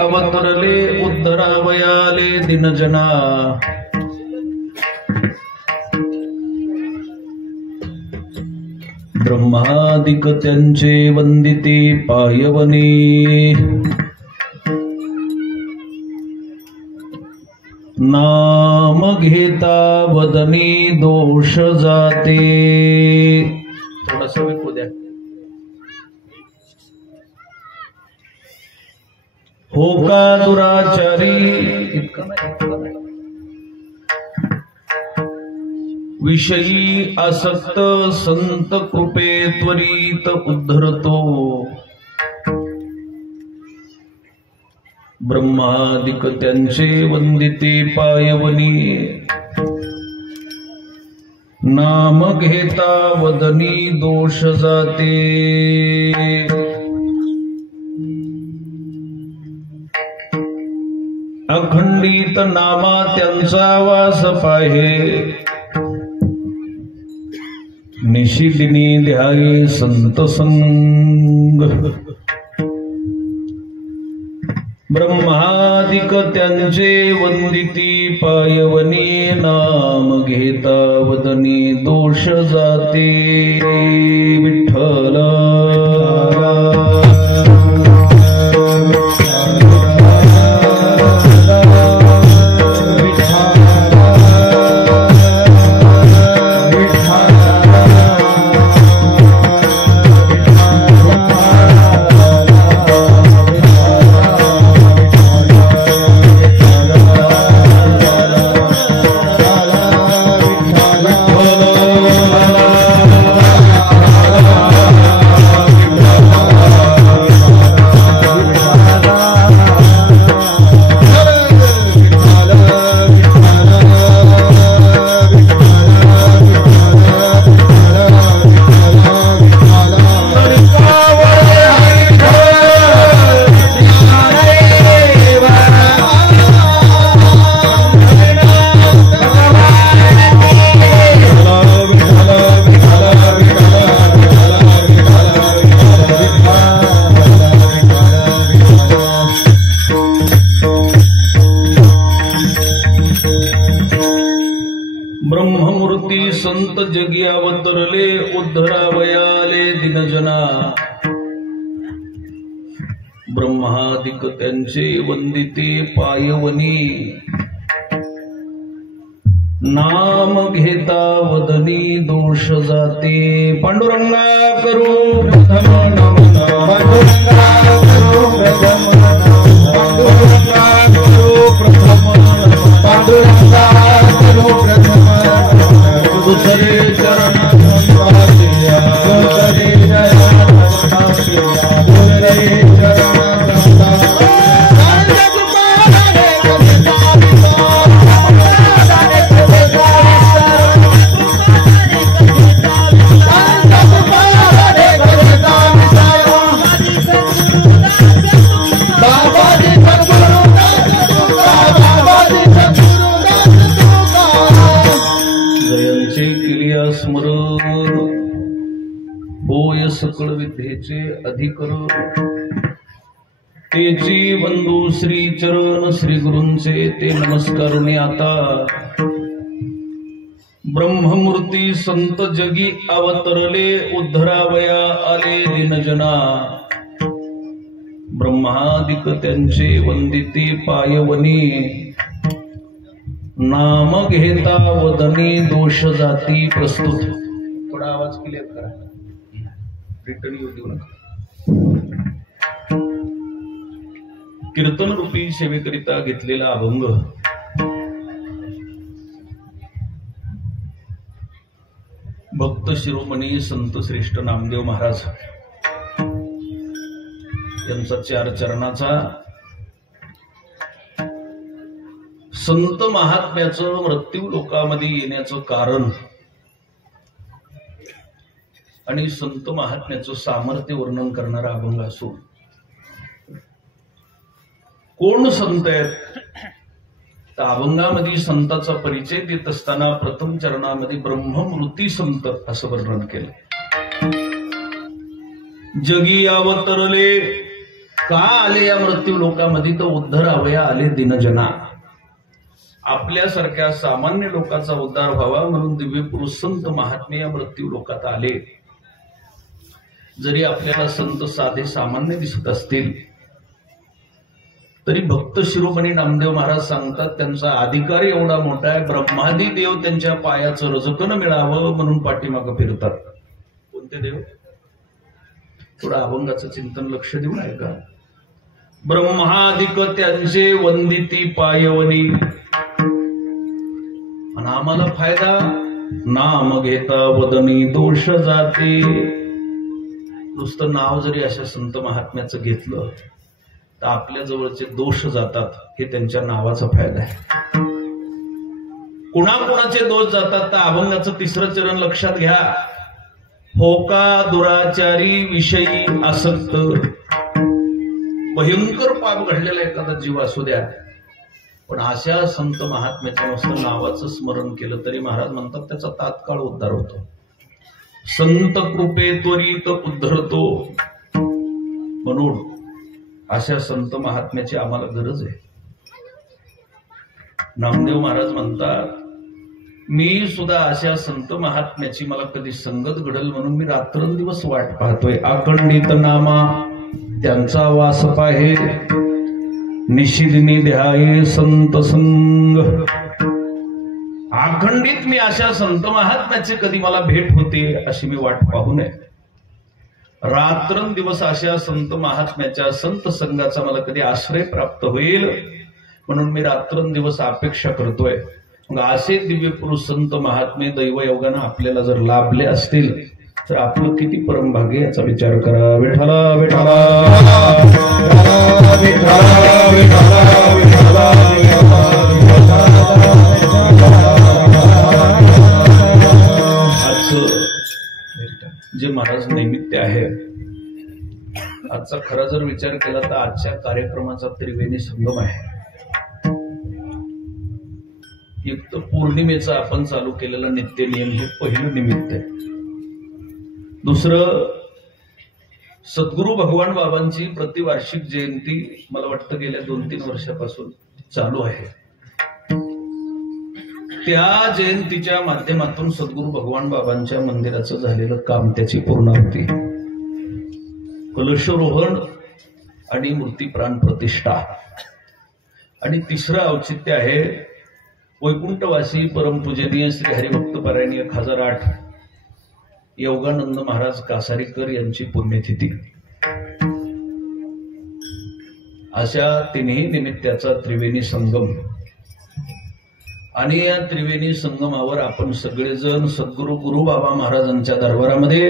अवतरले उद्धरावयाले दिनजना ब्रह्मादिक त्यांचे वंदिते पायवने नाम घेता वदनी दोष जाते। थोडासा विकू द्या। हो का दुराचारी इतका नाही विषयी आसक्त संत कृपे त्वरित उद्धरतो ब्रह्मादिक त्यांचे वंदिते पायवनी नाम घेता वदनी दोष जाते। अखंडित नामा त्यांचा वास पाहे निशिदिनी ध्याये संत संग ब्रह्मादिक त्यांचे वंदिती पायवनी नाम घेता वदनी दोष जाते। विठ्ठल ब्रह्ममूर्ती संत जगी अवतरले उद्धरावयाले दिनजना ब्रह्मादिक त्यांचे वंदिते पायवनी नाम घेता वदनी दोष जाते। पांडुरंगा करू प्रथम नमन पांडुरंगा करू प्रथम पांडुरंगा करू प्रथम पांडुरंगा करू प्रथम दुसरे चरण संवासिया दुसरे चरण संवासिया दुसरे चरण स्मरण होय सकळ विद्येचे अधिकरण तेची बंधू श्री चरण श्री गुरूंचे ते नमस्कारुनी आता ब्रह्ममूर्ती संत जगी अवतरले उद्धरावया आले दिनजना ब्रह्मादिक त्यांचे वंदिते पायवनी नाम घेता वदनी दोष जाती। प्रस्तुत थोडा आवाज क्लियर करा, रिटर्न येऊ देऊ नका। कीर्तन रूपी सेवेकरिता घेतलेला अभंग भक्त शिरोमणी संत श्रेष्ठ नामदेव महाराज यांचा 4 चरणाचा संत महात्म्याचं मृत्यू लोकांमध्ये येण्याचं कारण आणि संत महात्म्याचं सामर्थ्य वर्णन करणारा अभंग असून कोण संत आहेत तर अभंगामध्ये संताचा परिचय देत असताना प्रथम चरणामध्ये ब्रह्ममूर्ती संत असं वर्णन केलं। जगी अवतरले का आले या मृत्यू लोकामध्ये? तर उद्धरावया आले दिनजना. आपल्यासारख्या सामान्य लोकांचा उद्धार व्हावा म्हणून दिव्य पुरुष संत महात्मे या मृत्यू लोकात आले. जरी आपल्याला संत साधे सामान्य दिसत असतील तरी भक्त शिरोमणी नामदेव महाराज सांगतात त्यांचा अधिकार एवढा मोठा आहे, ब्रह्मादी देव त्यांच्या पायाचं रजकन मिळावं म्हणून पाठीमागं फिरतात. कोणते देव? थोडं अभंगाचं चिंतन लक्ष देऊन आहे का? ब्रह्मादिक त्यांचे वंदिती पायवनी, आणि आम्हाला फायदा नाम घेता वदनी दोष जाते. नुसतं नाव जरी अशा संत महात्म्याचं घेतलं तर आपल्या जवळचे दोष जातात. हे त्यांच्या नावाचा फायदा आहे. कुणाकुणाचे दोष जातात तर अभंगाचं तिसरं चरण लक्षात घ्या. होका दुराचारी विषयी आसक्त. भयंकर पाप घडलेला एखादा जीव असू द्या, पण अशा संत महात्म्याच्या नुसतं नावाचं स्मरण केलं तरी महाराज म्हणतात त्याचा तात्काळ उद्धार होतो. संत कृपे त्वरित उद्धरतो. म्हणून अशा संत महात्म्याची आम्हाला गरज आहे. नामदेव महाराज म्हणतात मी सुद्धा अशा संत महात्म्याची मला कधी संगत घडल म्हणून मी रात्रंदिवस वाट पाहतोय. अखंडित नामा त्यांचा वास पाहे, निशिदिनी ध्याये संत संग. अखंडित मी अशा संत महात्म्याचे कधी मला भेट होते अशी मी वाट पाहू नये. रात्रंदिवस अशा संत महात्म्याच्या संत संघाचा मला कधी आश्रय प्राप्त होईल म्हणून मी रात्रंदिवस अपेक्षा करतोय. मग असे दिव्य पुरुष संत महात्मे दैवयोगानं आपल्याला जर लाभले असतील तर आपलं किती परमभाग्य याचा विचार करा. विठ्ठला विठ्ठला जे महाराज नैमित्य आहे. आजचा खरा जर विचार केला तर आजच्या कार्यक्रमाचा त्रिवेणी संगम आहे. एक तर पौर्णिमेचा आपण चालू केलेला नित्य नियम हे पहिलं निमित्त आहे. दुसरं सद्गुरू भगवान बाबांची प्रतिवार्षिक जयंती मला वाटतं गेल्या 2-3 वर्षापासून चालू आहे. त्या जयंतीच्या माध्यमातून सद्गुरू भगवान बाबांच्या मंदिराचं झालेलं काम त्याची पूर्णावृत्ती, कलशरोहण आणि मूर्ती प्राण प्रतिष्ठा. आणि तिसरं औचित्य आहे वैकुंठवासी परमपूजनीय श्री हरिभक्त पारायण 1008 योगानंद महाराज कासारीकर यांची पुण्यतिथी. अशा तिन्ही निमित्ताचा त्रिवेणी संगम. आणि या त्रिवेणी संगमावर आपण सगळेजण सद्गुरू गुरु बाबा महाराजांच्या दरबारामध्ये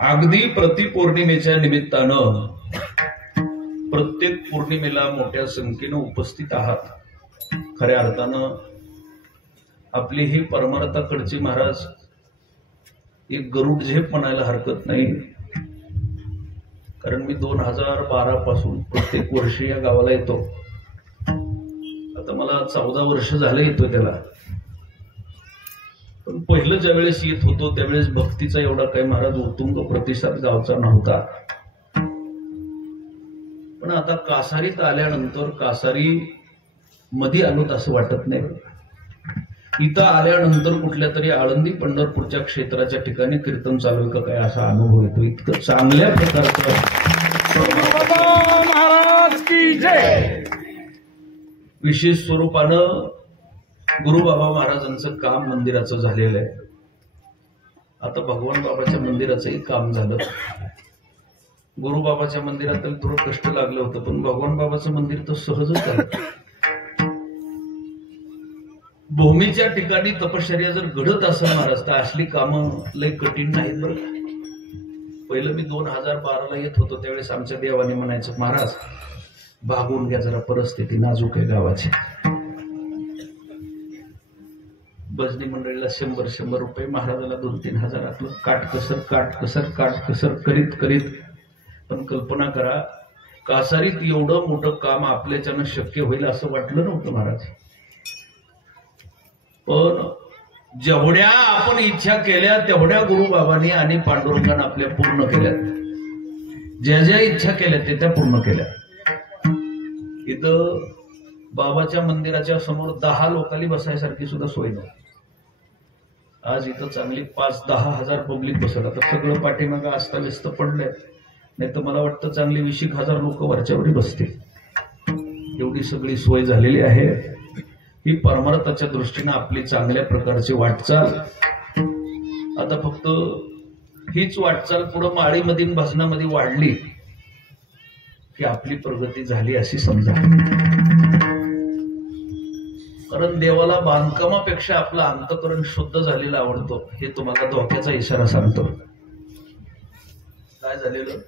अगदी प्रतिपौर्णिमेच्या निमित्तानं प्रत्येक पौर्णिमेला मोठ्या संख्येनं उपस्थित आहात. खऱ्या अर्थानं आपली ही परमार्थाकडची महाराज एक गरुड झेप म्हणायला हरकत नाही. कारण मी 2012 पासून प्रत्येक वर्षी या गावाला येतो. आता मला 14 वर्ष झाले येतो त्याला. पण पहिलं ज्यावेळेस येत होतो त्यावेळेस भक्तीचा एवढा काही महाराज उत्तुंग प्रतिसाद गावचा नव्हता. पण आता कासारीत आल्यानंतर कासारी मध्ये आलोत असं वाटत नाही. इथं आल्यानंतर कुठल्या तरी आळंदी पंढरपूरच्या क्षेत्राच्या ठिकाणी कीर्तन चालू का काय असा अनुभव येतो. इतकं चांगल्या प्रकारचं महाराज की जय. विशेष स्वरूपानं गुरुबाबा महाराजांचं काम मंदिराचं झालेलं आहे. आता भगवान बाबाच्या मंदिराचंही काम झालं. गुरुबाबाच्या मंदिरात थोडं कष्ट लागलं होतं, पण भगवान बाबाचं मंदिर तर सहजच झालं. भूमीच्या ठिकाणी तपश्चर्या जर घडत असेल महाराज तर असली कामं लय कठीण नाहीत बरं. पहिलं मी 2012ला येत होतो त्यावेळेस आमच्या देवाने म्हणायचं महाराज भागवून घ्या जरा, परिस्थिती नाजूक आहे गावाची. भजनी मंडळीला 100 रुपये, महाराजाला 2-3 हजार. आपलं काटकसर करीत करीत. पण कल्पना करा कासारीत एवढं मोठं काम आपल्याच्यानं शक्य होईल असं वाटलं नव्हतं महाराज. पण जेवढ्या आपण इच्छा केल्या तेवढ्या गुरुबाबांनी आणि पांडुरंगाने आपल्या पूर्ण केल्यात. ज्या ज्या इच्छा केल्या ते त्या पूर्ण केल्या. इथं बाबाच्या मंदिराच्या समोर 10 लोकांनी बसायसारखी सुद्धा सोय नव्हती. आज इथं चांगली 5-10 हजार पब्लिक बसत. आता सगळं पाठीमागं अस्ताव्यस्त पडलंय, नाही तर मला वाटतं चांगली 20,000 लोक वरच्यावरी बसतील. एवढी सगळी सोय झालेली आहे. ही परमार्थाच्या दृष्टीनं आपली चांगल्या प्रकारची वाटचाल. आता फक्त हीच वाटचाल पुढं माळीमध्ये भजनामध्ये वाढली की आपली प्रगती झाली अशी समजा. कारण देवाला बांधकामापेक्षा आपलं अंतःकरण शुद्ध झालेलं आवडतो. हे तुम्हाला धोक्याचा इशारा सांगतो. काय झालेलं?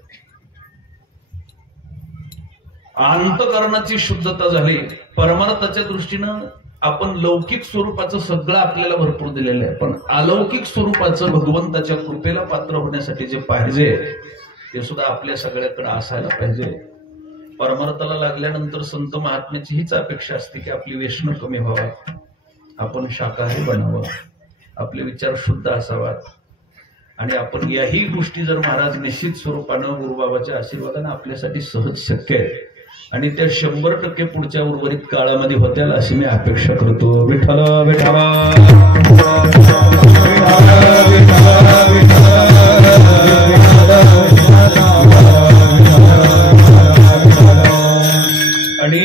अंतःकरणाची शुद्धता झाली. परमार्थाच्या दृष्टीनं आपण लौकिक स्वरूपाचं सगळं आपल्याला भरपूर दिलेलं आहे, पण अलौकिक स्वरूपाचं भगवंताच्या कृपेला पात्र होण्यासाठी जे पाहिजे ते सुद्धा आपल्या सगळ्याकडे असायला पाहिजे. परमार्थाला लागल्यानंतर संत महात्म्याची हीच अपेक्षा असते की आपली व्यसनं कमी व्हावा, आपण शाकाहारी बनावं, आपले विचार शुद्ध असावात. आणि आपण याही गोष्टी जर महाराज निश्चित स्वरूपानं गुरुबाबाच्या आशीर्वादानं आपल्यासाठी सहज शक्य आहे. आणि त्या 100% पुढच्या उर्वरित काळामध्ये होत्याला अशी मी अपेक्षा करतो. विठ्ठल विठ्ठल आणि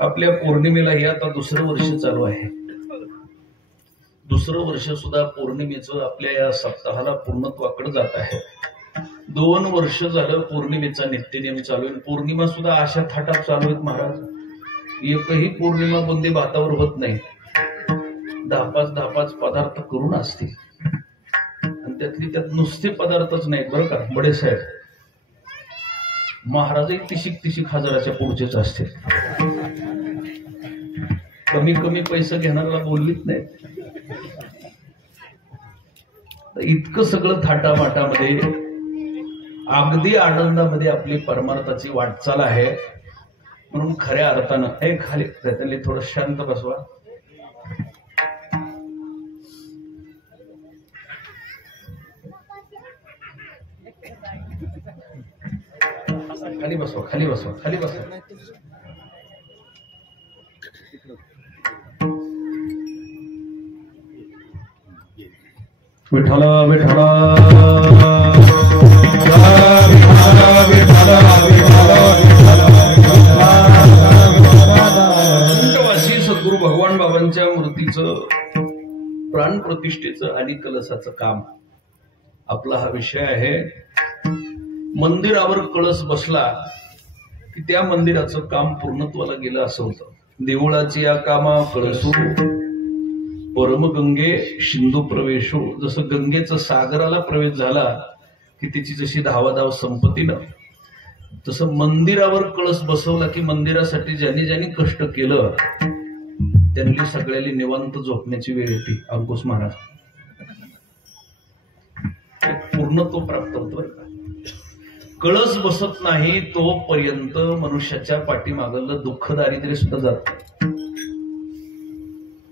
आपल्या पौर्णिमेला हे आता दुसरं वर्ष चालू आहे. दुसरं वर्ष सुद्धा पौर्णिमेचं आपल्या या सप्ताहाला पूर्णत्वाकडे जात आहे. 2 वर्ष झालं पौर्णिमेचा नित्यनेम चालू आहे. पौर्णिमा सुद्धा अशा थाटात चालू आहेत महाराज. एकही पौर्णिमा बुंदी भातावर होत नाही. 10-5 पदार्थ करून असतील आणि त्यात नुसते पदार्थच नाहीत बरं का बडे साहेब. महाराजही 30 हजाराच्या पुढचेच असतील. कमी पैसे घेणाऱ्याला बोललीच नाही. इतकं सगळं थाटामाटामध्ये अगदी आनंदामध्ये आपली परमार्थाची वाटचाल आहे. म्हणून खऱ्या अर्थानं हे खाली त्यातले थोडं शांत बसवा. खाली बसवा खाली बसवा खाली बसवा. विठ्ठल विठ्ठल सद्गुरु भगवान बाबांच्या मूर्तीचं प्राण प्रतिष्ठेचं आणि कलशाचं काम आपला हा विषय आहे. मंदिरावर कळस बसला की त्या मंदिराचं काम पूर्णत्वाला गेलं असं होतं. देवळाची या कामा कळसू परमगंगे सिंधू प्रवेशो. जसं गंगेचं सागराला प्रवेश झाला की त्याची जशी धावाधाव संपत्तीनं, तसं मंदिरावर कळस बसवला की मंदिरासाठी ज्यांनी कष्ट केलं त्यांनी सगळ्यांनी निवांत झोपण्याची वेळ येते. अंकुश महाराज पूर्णत्व प्राप्त होतो. कळस बसत नाही तोपर्यंत मनुष्याच्या पाठीमागलं दुःख दारिद्र्य सुद्धा जात.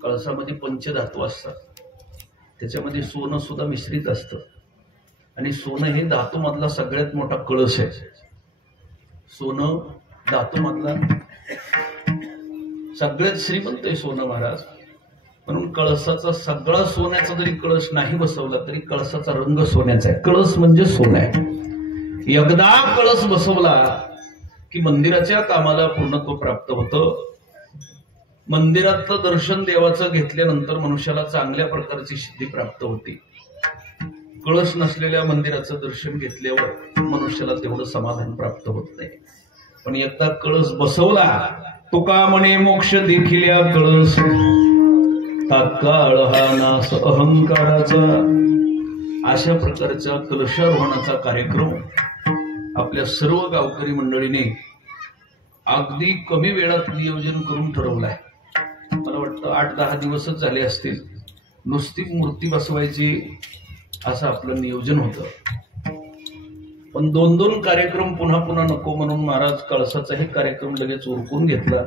कळसामध्ये पंचधातू असतात, त्याच्यामध्ये सोनं सुद्धा मिश्रित असतं. आणि सोनं हे धातू मधला सगळ्यात मोठा कळस आहे. सोनं धातू मधला सगळ्यात श्रीमंत आहे सोनं महाराज. म्हणून कळसाचा सगळा सोन्याचा जरी कळस नाही बसवला तरी कळसाचा रंग सोन्याचा आहे. कळस म्हणजे सोनं आहे. एकदा कळस बसवला की मंदिराच्या कामाला पूर्णत्व प्राप्त होतं. मंदिरातलं दर्शन देवाचं घेतल्यानंतर मनुष्याला चांगल्या प्रकारची सिद्धी प्राप्त होती. कळस नसलेल्या मंदिराचं दर्शन घेतल्यावर मनुष्याला तेवढं समाधान प्राप्त होत नाही. पण एकदा कळस बसवला, तुका म्हणे मोक्ष देखील या कळस, तात्काळ हा नाश अहंकाराचा. अशा प्रकारचा कलशारोहणाचा कार्यक्रम आपल्या सर्व गावकरी मंडळीने अगदी कमी वेळात नियोजन करून ठरवलाय. मला वाटतं 8-10 दिवसच झाले असतील. नुसती मूर्ती बसवायची असं आपलं नियोजन होतं. पण 2-2 कार्यक्रम पुन्हा नको म्हणून महाराज कळसाचाही कार्यक्रम लगेच उरकून घेतला.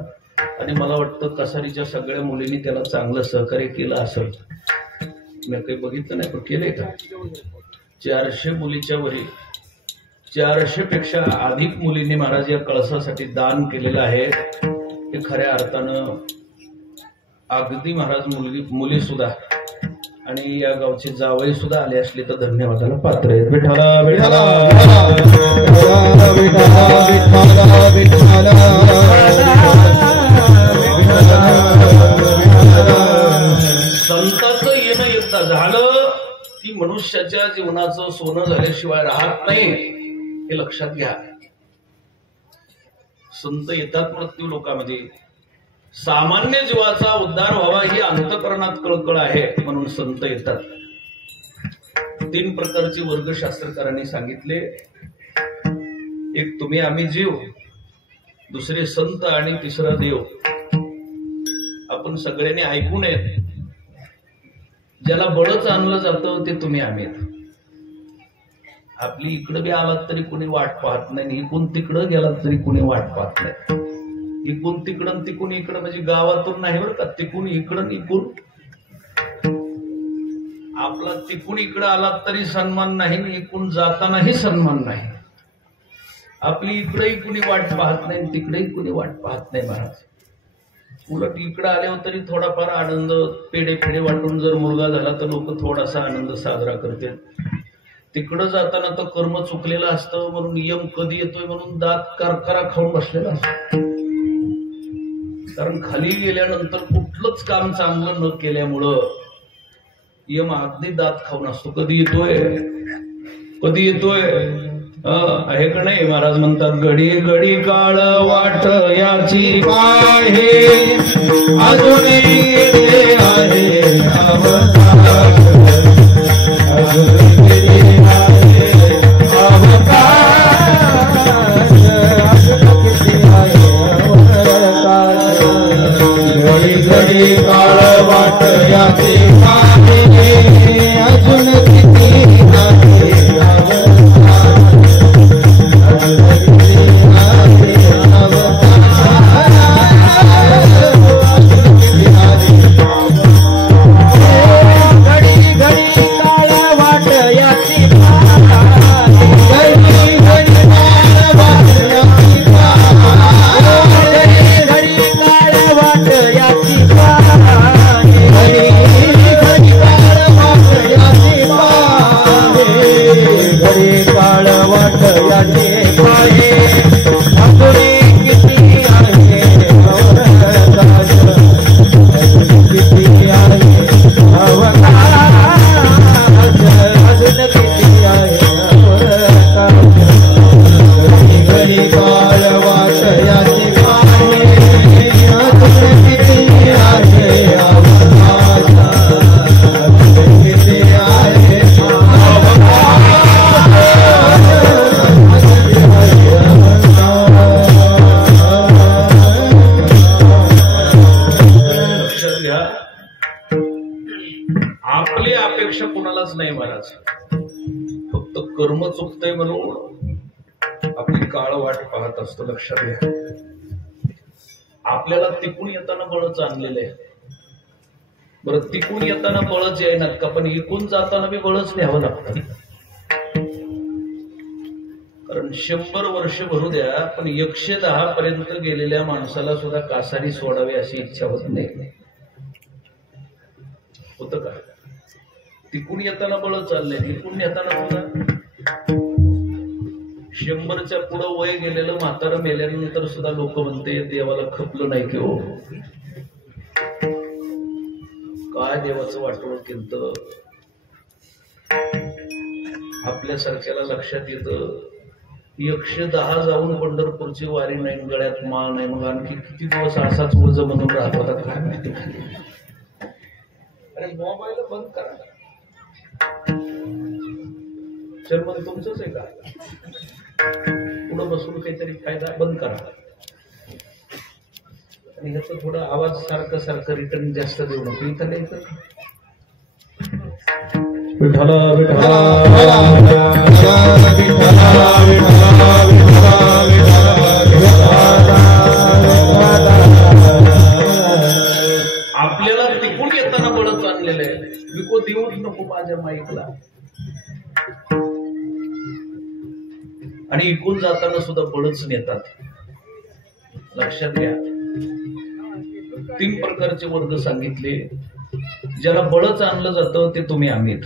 आणि मला वाटतं कसारीच्या सगळ्या मुलींनी त्याला चांगलं सहकार्य केलं असेल. मी काही बघितलं नाही पण केलंय का. 400 मुलीच्या वरी 400 पेक्षा अधिक मुलींनी महाराज या कळसासाठी दान केलेलं आहे. हे खऱ्या अर्थानं अगदी महाराज मुली सुद्धा आणि या गावचे जावई सुद्धा आले असले तर धन्यवादाला पात्र आहेत. विठ्ठला विठ्ठला संतांचं येणं एकदा झालं की मनुष्याच्या जीवनाचं सोनं झाल्याशिवाय राहत नाही, हे लक्षात घ्या. संत येतात मृत्यू लोकांमध्ये, सामान्य जीवाचा उद्धार व्हावा ही अंतःकरणात कळकळ आहे म्हणून संत येतात. 3 प्रकारचे वर्ग शास्त्रकारांनी सांगितले. एक तुम्ही आम्ही जीव, दुसरे संत आणि तिसरा देव. आपण सगळ्यांनी ऐकून येत ज्याला बळच आणलं जातं ते तुम्ही आम्ही. आपली इकडं बी आलात तरी कोणी वाट पाहत नाही, इकून तिकडं गेलात तरी कोणी वाट पाहत नाही. इकून तिकडं तिकून इकडं म्हणजे गावातून नाही बरं का, तिकून इकडं इकून. आपला तिकून इकडं आलात तरी सन्मान नाही, इकून जातानाही सन्मान नाही. आपली इकडंही कुणी वाट पाहत नाही, तिकडेही कुणी वाट पाहत नाही महाराज. उलट इकडं आल्यावर तरी थोडाफार आनंद, पेढे फेडे वाटून जर मुलगा झाला तर लोक थोडासा आनंद साजरा करतात. तिकडं जाताना तर कर्म चुकलेलं असतं म्हणून यम कधी येतोय म्हणून दात करकरा खाऊन बसलेला असतो. कारण खाली गेल्यानंतर कुठलंच काम चांगलं न केल्यामुळं यम अगदी दात खाऊन असतो. कधी येतोय कधी येतोय आहे का नाही. महाराज म्हणतात घडी घडी काळ वाट याची आहे, अजूनही येते आहे अवतार, अजूनही येते आहे अवतार, घडी घडी काळ वाट याची आहे, अजून किती आहे चुकतंय म्हणून आपली काळ वाट पाहत असतो. लक्षात घ्या. आपल्याला तिकून येताना बळच आणलेलं आहे. बरं तिकून येताना बळच येणार का, पण इकून जाताना बी बळच न्यावं लागतं. कारण 100 वर्ष भरू द्या पण 110 पर्यंत गेलेल्या माणसाला सुद्धा कासारी सोडावी अशी इच्छा होत नाही. होतं का. तिकून येताना बळच चाललंय, इकून येताना सुद्धा 100च्या पुढं वय गेलेलं म्हातारं मेल्यानंतर सुद्धा लोक म्हणते देवाला खपलं नाही की हो. काय देवाचं वाटवं केलं. आपल्यासारख्याला लक्षात येतं 110 जाऊन पंढरपूरची वारी नाही, गळ्यात माळ नाही, मग आणखी किती दिवस असाच उर्ज म्हणून राहत होता काय माहिती खाली. अरे मोबाईल बंद करा. चर्मन तुमचंच आहे का. पुढं बसून काहीतरी फायदा बंद करा. आणि ह्याचं थोडं आवाज सारखं सारखं रिटर्न जास्त देऊ नको. इथं नाही तर आपल्याला तिकून येताना बळच आणलेलं आहे. विको देऊच नको माझ्या माईकला. आणि इकून जाताना सुद्धा बळच नेतात. लक्षात घ्या, 3 प्रकारचे वर्ग सांगितले. ज्याला बळच आणलं जातं ते तुम्ही आम्हीत.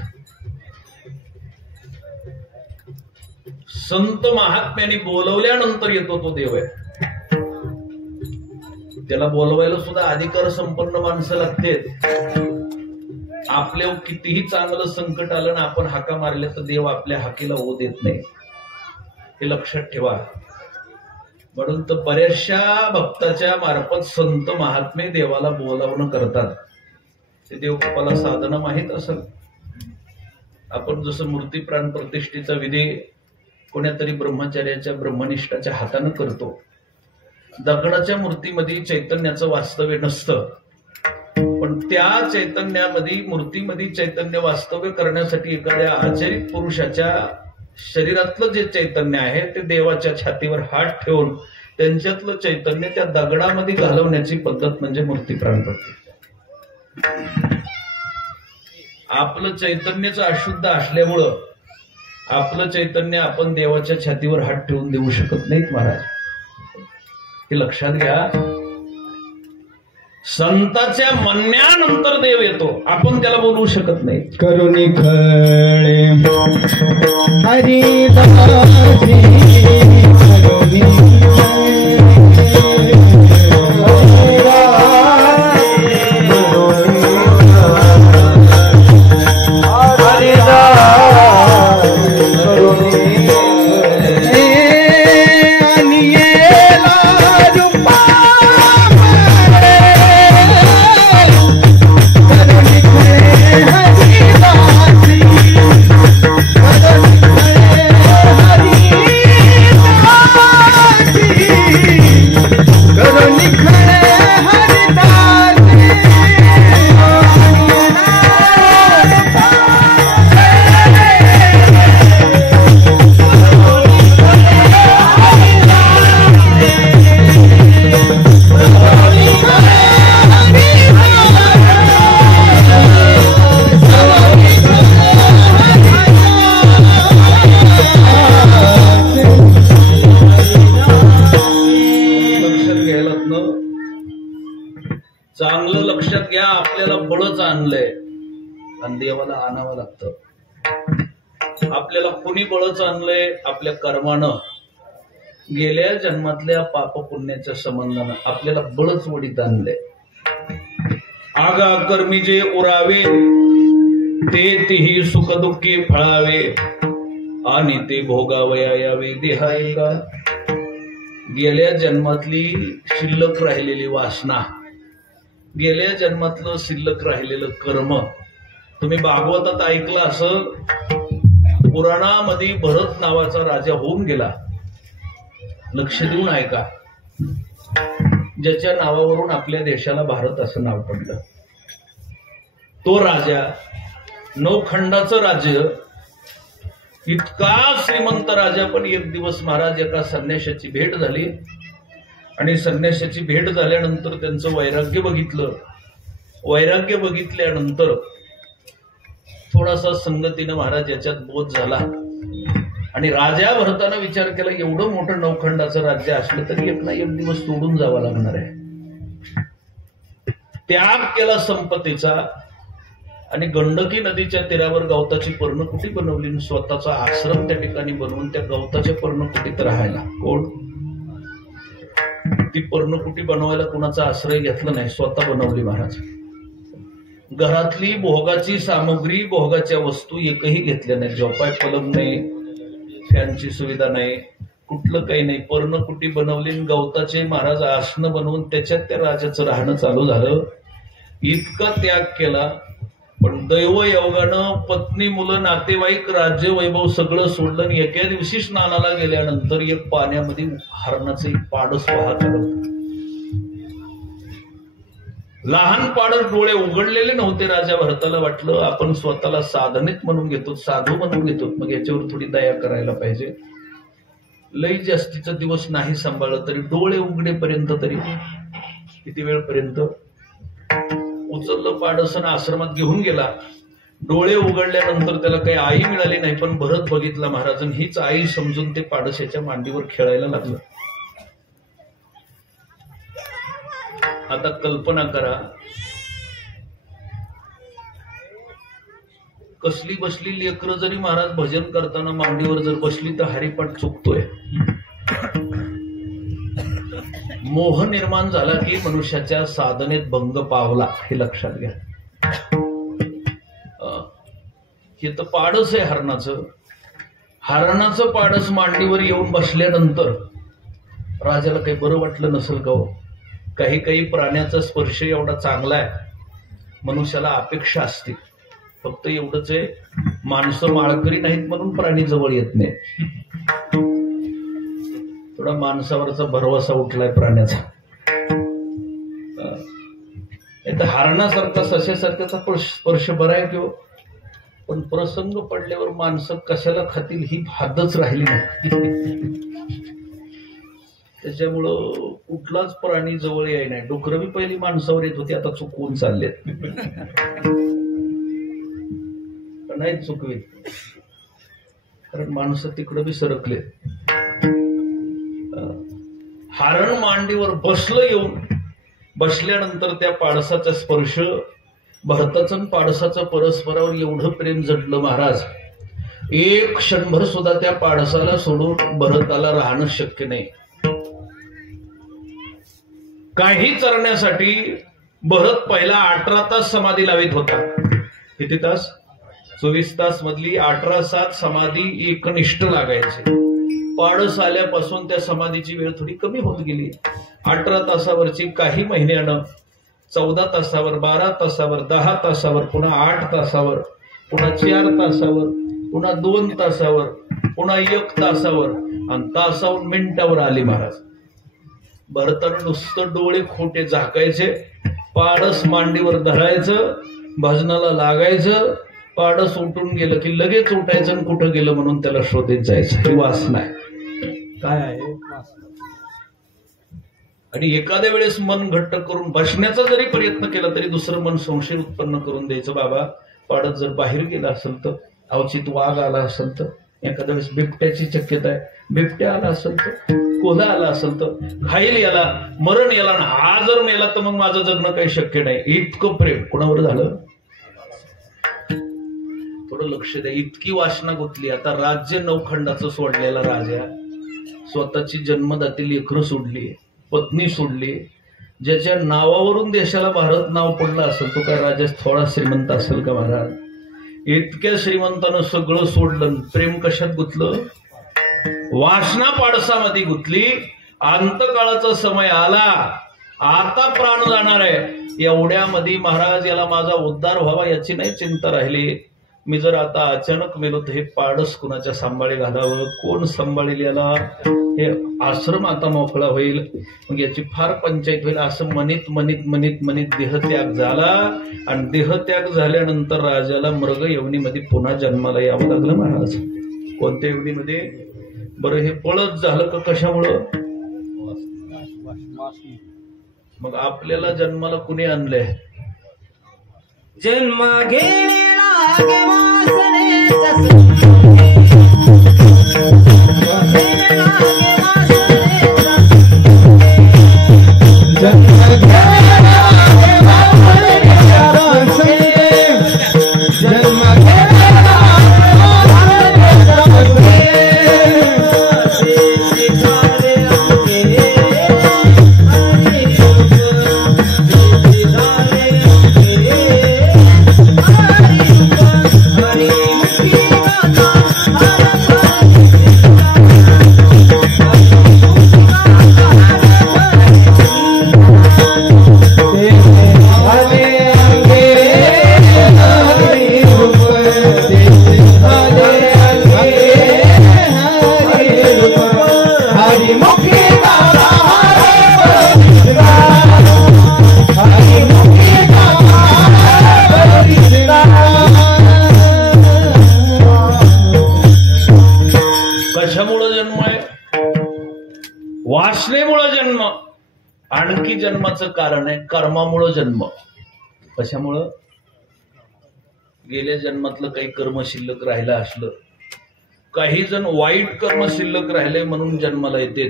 संत महात्म्याने बोलवल्यानंतर येतो तो देव आहे. त्याला बोलवायला सुद्धा अधिकार संपन्न माणसं लागतेत. आपल्या कितीही चांगलं संकट आलं ना आपण हाका मारल्या तर देव आपल्या हाकेला ओ देत नाही, हे लक्षात ठेवा. म्हणून तर बऱ्याचशा भक्ताच्या मार्फत संत महात्मे देवाला बोलावणं करतात. ते देवकृपाला साधना माहीत असेल. आपण जसं मूर्ती प्राण प्रतिष्ठेचा विधी कोण्यातरी ब्रह्मचार्याच्या ब्रह्मनिष्ठाच्या हातानं करतो. दगडाच्या मूर्तीमध्ये चैतन्याचं वास्तव्य नसतं, पण त्या चैतन्यामध्ये मूर्तीमध्ये चैतन्य वास्तव्य करण्यासाठी एखाद्या आचरित पुरुषाच्या शरीरातलं जे चैतन्य आहे ते देवाच्या छातीवर हात ठेवून त्यांच्यातलं चैतन्य त्या दगडामध्ये घालवण्याची पद्धत म्हणजे मूर्ती प्राण प्रतिष्ठा. आपलं चैतन्यच अशुद्ध असल्यामुळं आपलं चैतन्य आपण देवाच्या छातीवर हात ठेवून देऊ शकत नाहीत महाराज, हे लक्षात घ्या. संताच्या म्हणण्यानंतर देव येतो, आपण त्याला बोलवू शकत नाही. करुणी खळे हरिदासी चांगलं लक्षात घ्या. आपल्याला बळच आणलंय आणि देवाला आणावं लागतं. आपल्याला कोणी बळच आणलंय? आपल्या कर्मानं, गेल्या जन्मातल्या पाप पुण्याच्या संबंधानं आपल्याला बळच वडीत आणलंय. आगा कर्मी जे उरावे ते तिही सुख दुःखी फळावे आणि ते भोगावया यावे देहायका. गेल्या जन्मातली शिल्लक राहिलेली वासना, गेल्या जन्मातलं शिल्लक राहिलेलं कर्म. तुम्ही भागवतात ऐकलं असं, पुराणामध्ये भरत नावाचा राजा होऊन गेला. लक्ष देऊन ऐका. ज्याच्या नावावरून आपल्या देशाला भारत असं नाव पडलं. तो राजा, नौखंडाचं राज्य, इतका श्रीमंत राजा, पण एक दिवस महाराज एका संन्याशाची भेट झाली आणि संन्याशाची भेट झाल्यानंतर त्यांचं वैराग्य बघितलं. वैराग्य बघितल्यानंतर थोडासा संगतीनं महाराज याच्यात बोध झाला आणि राजा भरताना विचार केला, एवढं मोठं नौखंडाचं राज्य असलं तरी एक ना एक दिवस सोडून जावं लागणार आहे. त्याग केला संपत्तीचा आणि गंडकी नदीच्या तीरावर गवताची पर्णकुटी बनवली. स्वतःचा आश्रम त्या ठिकाणी बनवून त्या गवताच्या पर्णकुटीत राहायला. कोण? ती पर्णकुटी बनवायला कुणाचा आश्रय घेतला नाही, स्वतः बनवली महाराज. घरातली भोगाची सामग्री, भोगाच्या वस्तू एकही घेतल्या नाही. झोपाय पलंग नाही, फॅनची सुविधा नाही, कुठलं काही नाही. पर्णकुटी बनवली, गवताचे महाराज आसनं बनवून त्याच्यात त्या राजाचं राहणं चालू झालं. इतका त्याग केला, पण दैव योगानं पत्नी, मुलं, नातेवाईक, राज्य वैभव सगळं सोडलं आणि एका दिवशी स्नानाला गेल्यानंतर एक पाण्यामध्ये हरणाचं एक पाडस वाहत आलं. लहान पाडस, डोळे उघडलेले नव्हते. राजा भरताला वाटलं आपण स्वतःला साधनेत म्हणून घेतो, साधू म्हणून घेतो, मग याच्यावर थोडी दया करायला पाहिजे. लई जास्तीचा दिवस नाही सांभाळलं तरी डोळे उघडेपर्यंत, तरी किती वेळपर्यंत, उचललं पाडसन आश्रमात घेऊन गेला. डोळे उघडल्यानंतर त्याला काही आई मिळाली नाही, पण भरत बघितला महाराजांनी, हीच आई समजून ते पाडसाच्या मांडीवर खेळायला लागलं. आता कल्पना करा, कसली बसली लेकरं जरी महाराज भजन करताना मांडीवर जर बसली तर हरिपाठ चुकतोय. मोह निर्माण झाला की मनुष्याच्या साधनेत भंग पावला, हे लक्षात घ्या. हे तर पाडस आहे हरणाचं. हरणाचं पाडस मांडीवर येऊन बसल्यानंतर राजाला काही बरं वाटलं नसेल का हो? काही काही प्राण्याचा स्पर्श एवढा चांगला आहे, मनुष्याला अपेक्षा असते. फक्त एवढंच आहे, माणसं माळकरी नाहीत म्हणून प्राणी जवळ येत नाही. थोडा माणसावरचा भरवसा उठलाय प्राण्याचा. हरणासारखा सश्यासारख्याचा स्पर्श बरा आहे किंवा, पण प्रसंग पडल्यावर माणसं कशाला खातील ही हद्दच राहिली नाही. त्याच्यामुळं कुठलाच प्राणी जवळ याय नाही. डुकरं बी पहिली माणसावर येत होती, आता चुकवून चाललेत. नाही चुकवी, कारण माणसं तिकडं बी सरकले. हरण मांडीवर बसलं, येऊन बसल्यानंतर त्या पाडसाचा स्पर्श, भरताचं आणि पाडसाचं परस्परावर एवढं प्रेम जडलं महाराज, एक क्षणभर सुद्धा त्या पाडसाला सोडून भरताला राहणं शक्य नाही. काही चरण्यासाठी भरत पहिला 18 तास समाधी लावित होता. किती तास? 24 तास मधली 18 तास समाधी एकनिष्ठ लागायची. पाडस आल्यापासून त्या समाधीची वेळ थोडी कमी होत गेली. 18 तासावरची काही महिन्यानं 14 तासावर, 12 तासावर, 10 तासावर, पुन्हा 8 तासावर, पुन्हा 4 तासावर, पुन्हा 2 तासावर, पुन्हा 1 तासावर, आणि तासाहून मिनिटावर आली महाराज. भरतानं नुसतं डोळे खोटे झाकायचे, पाडस मांडीवर धरायचं, भजनाला लागायचं. पाडस उठून गेलं की लगेच उठायचं आणि कुठं गेलं म्हणून त्याला शोधत जायचं. ही वासना आहे. काय आहे? आणि एखाद्या वेळेस मन घट्ट करून बसण्याचा जरी प्रयत्न केला तरी दुसरं मन संशय उत्पन्न करून द्यायचं. बाबा, पाडस जर बाहेर गेला असेल तर, अवचित वाघ आला असेल तर, एखाद्या वेळेस बिबट्याची शक्यता आहे, बिबट्या आला असेल तर, कोल्हा आला असेल तर, खाईल याला, मरण याला, हा जर मेला तर मग माझं जगणं काही शक्य नाही. इतकं प्रेम कोणावर झालं? थोडं लक्ष द्या. इतकी वासना गुंतली. आता राज्य नवखंडाचं सोडलेला राजा, स्वतःची जन्मदाती लेकरं सोडली, पत्नी सोडली, ज्याच्या नावावरून देशाला भारत नाव पडलं असेल, तो काय राजा थोडा श्रीमंत असेल का महाराज? इतक्या श्रीमंतानं सगळं सोडलं. प्रेम कशात गुंतलं? वासना पाडसामध्ये गुंतली. अंतकाळाचा समय आला, आता प्राण जाणार आहे. एवढ्यामध्ये महाराज, याला माझा उद्धार व्हावा याची नाही चिंता राहिली. मी जर आता अचानक मेलो तर हे पाडस कुणाच्या सांभाळी घालावं, कोण सांभाळेल याला, हे आश्रम आता मोकळा होईल, मग याची फार पंचायत होईल. असं म्हणित म्हणित म्हणित म्हणित देहत्याग झाला. आणि देहत्याग झाल्यानंतर राजाला मृग योनीमध्ये पुन्हा जन्माला यावं लागलं महाराज. कोणत्या योनीमध्ये? बरं, हे पळत झालं का कशामुळं? मग आपल्याला जन्माला कुणी आणलंय? जन्म घेण्याला वासनेमुळे जन्म. आणखी जन्माचं कारण आहे कर्मामुळे जन्म. कशामुळं? गेल्या जन्मातलं काही कर्म शिल्लक राहिलं असलं, काही जण वाईट कर्म शिल्लक राहिले म्हणून जन्माला येते,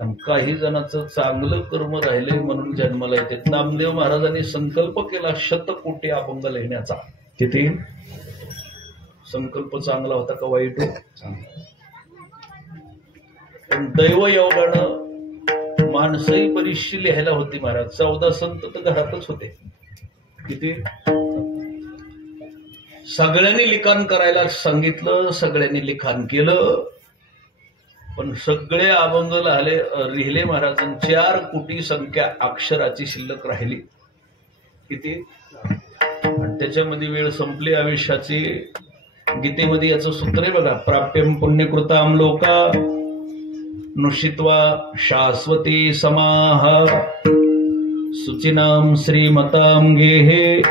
आणि काही जणांचं चांगलं कर्म राहिले म्हणून जन्माला येते. नामदेव महाराजांनी संकल्प केला 100 अभंग लिहिण्याचा. किती संकल्प चांगला होता का वाईट? पण दैव योगानं माणसंही बरीचशी लिहायला होती महाराज. 14 संत तर घरातच होते. किती? सगळ्यांनी लिखाण करायला सांगितलं, सगळ्यांनी लिखाण केलं, पण सगळे अभंग लिहिले महाराजांनी. 4 कोटी संख्या अक्षराची शिल्लक राहिली. किती? आणि त्याच्यामध्ये वेळ संपली आयुष्याची. गीतेमध्ये याचं सूत्र आहे बघा, प्राप्यम पुण्यकृताम लोका नुषित्वा शाश्वती समाह सुचिनाम श्रीमताम गेहे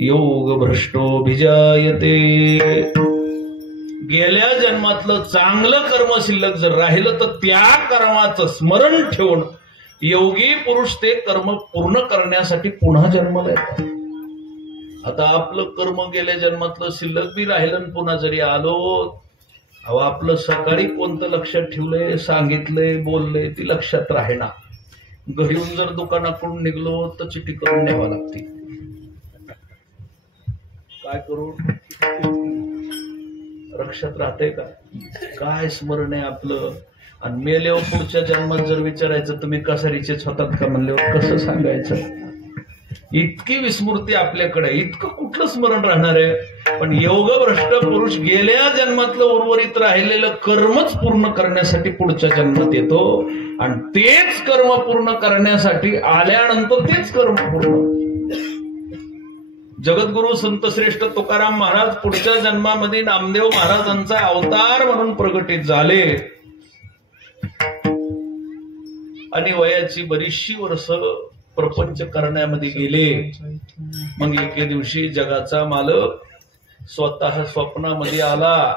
योग भ्रष्टोभिजायते. गेल्या जन्मातलं चांगलं कर्म शिल्लक जर राहिलं तर त्या कर्माचं स्मरण ठेवून योगी पुरुष ते कर्म पूर्ण करण्यासाठी पुन्हा जन्माला येतात. आता आपलं कर्म गेल्या जन्मातलं शिल्लक बी राहिलं आणि पुन्हा जरी आलो, अहो आपलं सकाळी कोणतं लक्षात ठेवलंय, सांगितलंय, बोललंय ती लक्षात राहेना. घरी येऊन जर दुकानाकडून निघलो तर चिठ्ठी करून न्यावा लागते. काय करू? लक्षात राहते का? काय स्मरण आहे आपलं? आणि मेल्यावर पुढच्या जन्मात जर विचारायचं तुम्ही कसा रिचेच होतात का म्हणल्यावर कसं सांगायचं? इतकी विस्मृती आपल्याकडे, इतकं कुठलं स्मरण राहणार आहे? पण योगभ्रष्ट पुरुष गेल्या जन्मातलं उर्वरित राहिलेलं कर्मच पूर्ण करण्यासाठी पुढच्या जन्मात येतो, आणि तेच कर्म पूर्ण करण्यासाठी आल्यानंतर तेच कर्म पूर्ण. जगद्गुरु संत श्रेष्ठ तुकाराम महाराज पुढच्या जन्मामध्ये नामदेव महाराजांचा अवतार म्हणून प्रगटित झाले, आणि वयाची बरीचशी वर्ष प्रपंच करण्यामध्ये गेले. मग एके दिवशी जगाचा मालक स्वतः स्वप्नामध्ये आला.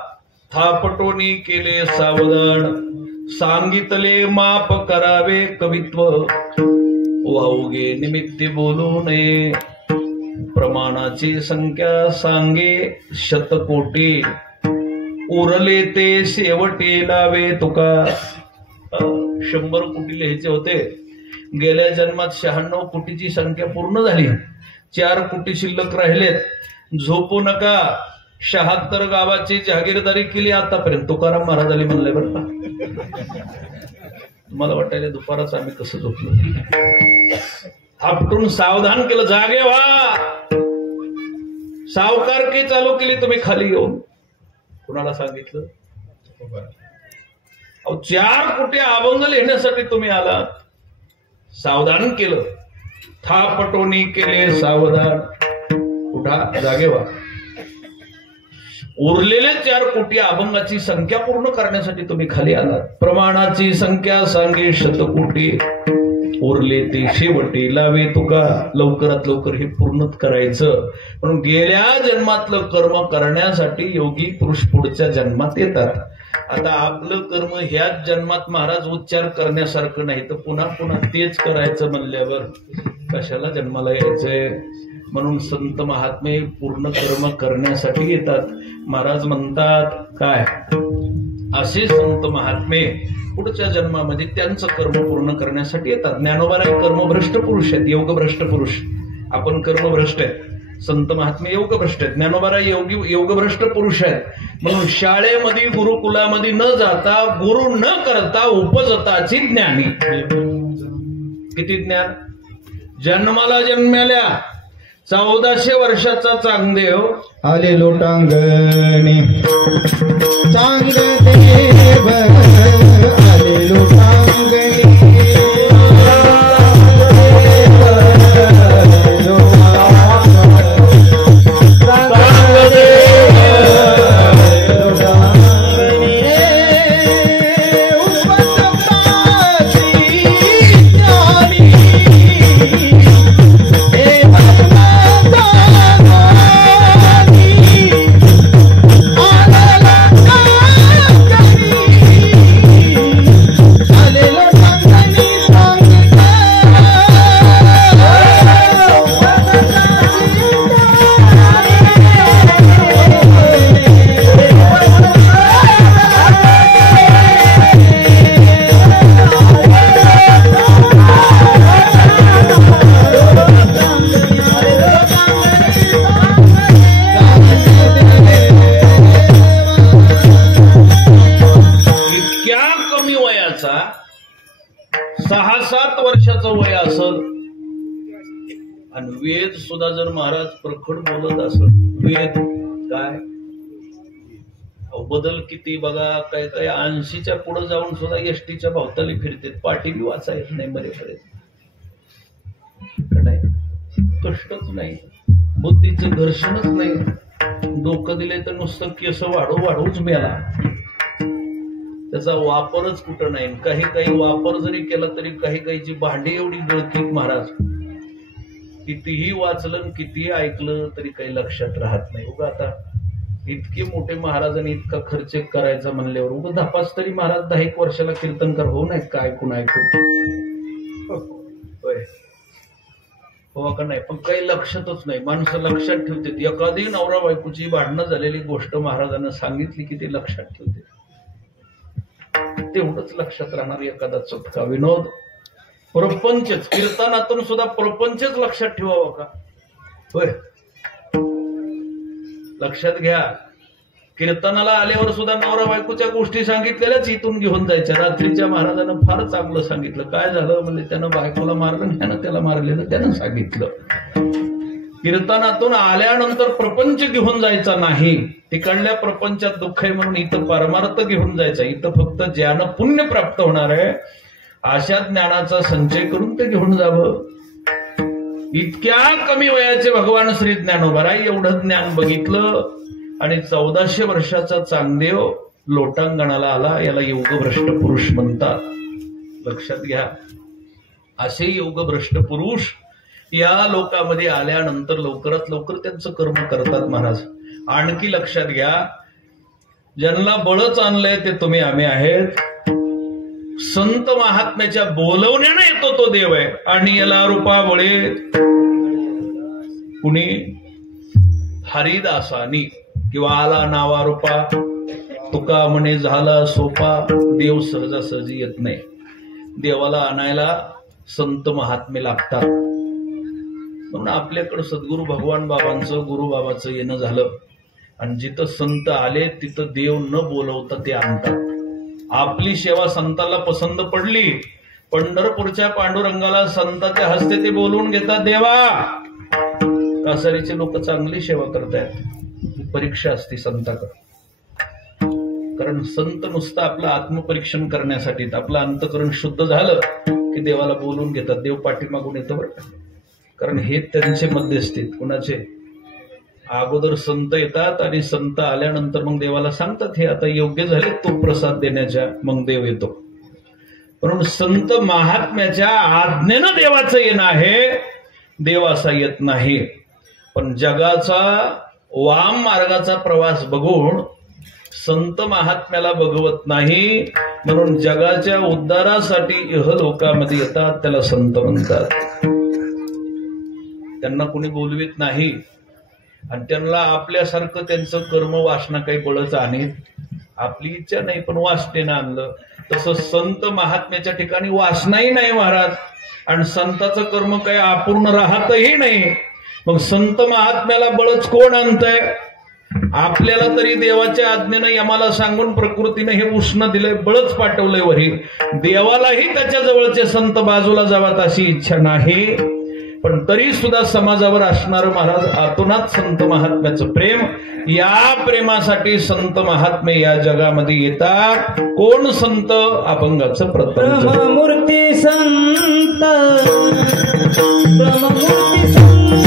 थापटोनी केले सावधान, सांगितले माप करावे कवित्व, वाऊगे निमित्ती बोलू नये, प्रमाणाची संख्या सांगे 100 कोटी, उरले ते शेवटी लावे तुका. 100 कोटी लिहायचे होते. गेल्या जन्मात 96 कोटीची संख्या पूर्ण झाली. 4 कोटी शिल्लक राहिलेत. झोपू नका. 76 गावाची जहागीरदारी केली आतापर्यंत. तुकाराम महाराजांनी म्हणलंय बरं का. मला वाटायला दुपारच आम्ही कसं झोपलो. आपटून सावधान केलं, जागे व्हा. सावकारकी चालू केली तुम्ही खाली येऊन. कुणाला सांगितलं? 4 कोटी अभंग लिहिण्यासाठी तुम्ही आलात. सावधान केलं. थापटोनी केले सावधान. उठा, जागे व्हा. उरलेले 4 कोटी अभंगाची संख्या पूर्ण करण्यासाठी तुम्ही खाली आलात. प्रमाणाची संख्या सांगे 100 कोटी, उरले ते शेवटी लावे तुका. लवकरात लवकर हे पूर्ण करायचं. पण गेल्या जन्मातलं कर्म करण्यासाठी योगी पुरुष पुढच्या जन्मात येतात. आता आपलं कर्म ह्याच जन्मात महाराज उच्चार करण्यासारखं नाही, तर पुन्हा पुन्हा तेच करायचं म्हणल्यावर कशाला जन्माला यायचंय? म्हणून संत महात्मे पूर्ण कर्म करण्यासाठी येतात. महाराज म्हणतात काय, असे संत महात्मे पुढच्या जन्मामध्ये त्यांचं कर्म पूर्ण करण्यासाठी येतात. ज्ञानोबाराय कर्मभ्रष्ट पुरुष आहेत, योगभ्रष्ट पुरुष. आपण कर्मभ्रष्ट आहेत, संत महात्मे योगभ्रष्ट आहेत. ज्ञानोबाराय योगभ्रष्ट पुरुष आहेत. म्हणून शाळेमध्ये गुरुकुलामध्ये न जाता, गुरु न करता उपजताची ज्ञानी. किती ज्ञान? जन्माला जन्माल्या 1400 वर्षाचा चांगदेव आले लोटांगणी, चांगदेव आले लोटांगणी. आले लोटांगणी. आणि वेद सुद्धा जर महाराज प्रखड बोलत असत, वेद काय बदल किती बघा, काय काय 80च्या पुढे जाऊन सुद्धा एसटीच्या भोवताली फिरते, पाठी बी वाचायच नाही मरेपर्यंत, कष्टच नाही, बुद्धीचं घर्षणच नाही, डोकं दिले तर नुसतं केस वाढूच मेला, त्याचा वापरच कुठं नाही. काही वापर जरी केला तरी काही भांडी एवढी गळतीत महाराज, कितीही वाचलं कितीही ऐकलं तरी काही लक्षात राहत नाही. उगा आता इतके मोठे महाराजांनी इतका खर्च करायचा म्हणल्यावर उगा धपास तरी महाराज 10 वर्षाला कीर्तनकार होऊ नाहीत का ऐकून हो का नाही, पण काही लक्षातच नाही. माणसं लक्षात ठेवते, एखादी नवरा बायकोची भांडणं झालेली गोष्ट महाराजांना सांगितली की ते लक्षात ठेवते, तेवढंच लक्षात राहणार एखादा चुटका विनोद. प्रपंचच कीर्तनातून सुद्धा प्रपंचच लक्षात ठेवावं का? होय, लक्षात घ्या. कीर्तनाला आल्यावर सुद्धा नवरा बायकोच्या गोष्टी सांगितलेल्याच इथून घेऊन जायच्या. रात्रीच्या महाराजांना फार चांगलं सांगितलं. काय झालं म्हणजे त्यानं बायकोला मारलं, त्यानं त्याला मारलेलं त्यानं सांगितलं. कीर्तनातून आल्यानंतर प्रपंच घेऊन जायचा नाही, तिकडल्या प्रपंचात दुःख आहे म्हणून इथं परमार्थ घेऊन जायचा. इथं फक्त ज्ञान पुण्य प्राप्त होणार आहे अशा ज्ञानाचा संचय करून ते घेऊन जावं. इतक्या कमी वयाचे भगवान श्री ज्ञानोबाराय एवढं ज्ञान बघितलं आणि 1400 वर्षाचा चांगदेव लोटांगणाला आला. याला योगभ्रष्ट पुरुष म्हणतात. लक्षात घ्या, असे योगभ्रष्ट पुरुष या लोकामध्ये आल्यानंतर लवकरात लवकर त्यांचं कर्म करतात महाराज. आणखी लक्षात घ्या, ज्यांना बळच आणलंय ते तुम्ही आम्ही आहेत. संत महात्म्याच्या बोलवण्याने येतो तो देव आहे. आणि याला रूपा बळे कुणी हरिदासानी किंवा आला नावा रूपा तुका म्हणे झाला सोपा. देव सहजासहजी येत नाही, देवाला आणायला संत महात्मे लागतात. म्हणून आपल्याकडं सद्गुरू भगवान बाबांचं गुरु बाबाचं येणं झालं आणि जिथं संत आले तिथं देव न बोलवता ते आणतात. आपली सेवा संताला पसंत पडली, पंढरपूरच्या पांडुरंगाला संताच्या हस्ते ते बोलवून घेतात. देवा, कासारीचे लोक चांगली सेवा करतायत, परीक्षा असते संताकडे. कारण संत नुसतं आपलं आत्मपरीक्षण करण्यासाठी, आपलं अंतकरण शुद्ध झालं की देवाला बोलवून घेतात. देव पाठीमागून येतं बरं का, कारण हे त्यांचे मध्यस्थी. कुणाचे? अगोदर संत येतात आणि संत आल्यानंतर मग देवाला सांगतात हे आता योग्य झाले तो प्रसाद देण्याच्या, मग देव येतो. म्हणून संत महात्म्याच्या आज्ञेनं देवाचं येणं आहे, देव असा येत नाही. पण जगाचा वाम मार्गाचा प्रवास बघून संत महात्म्याला बघवत नाही, म्हणून जगाच्या उद्धारासाठी इहलोकामध्ये येतात, त्याला संत म्हणतात. त्यांना कोणी बोलवीत नाही आणि त्यांना आपल्यासारखं त्यांचं कर्म वासना काही बळच आणेल, आपली इच्छा नाही पण वासनेनं आणलं. तसं संत महात्म्याच्या ठिकाणी वासनाही नाही महाराज, आणि संताचं कर्म काही अपूर्ण राहतही नाही. मग संत महात्म्याला बळच कोण आणतंय? आपल्याला तरी देवाच्या आज्ञेनं यमाला सांगून प्रकृतीने हे उष्ण दिलंय, बळच पाठवलंय वरी. देवालाही त्याच्या जवळचे संत बाजूला जावात अशी इच्छा नाही, पण तरी सुद्धा समाजावर असणार महाराज आतोनात संत महात्म्याचं प्रेम. या प्रेमासाठी संत महात्मे या जगामध्ये येतात. कोण संत? अभंगाचं प्रथम ब्रह्ममूर्ती संत, ब्रह्ममूर्ती संत,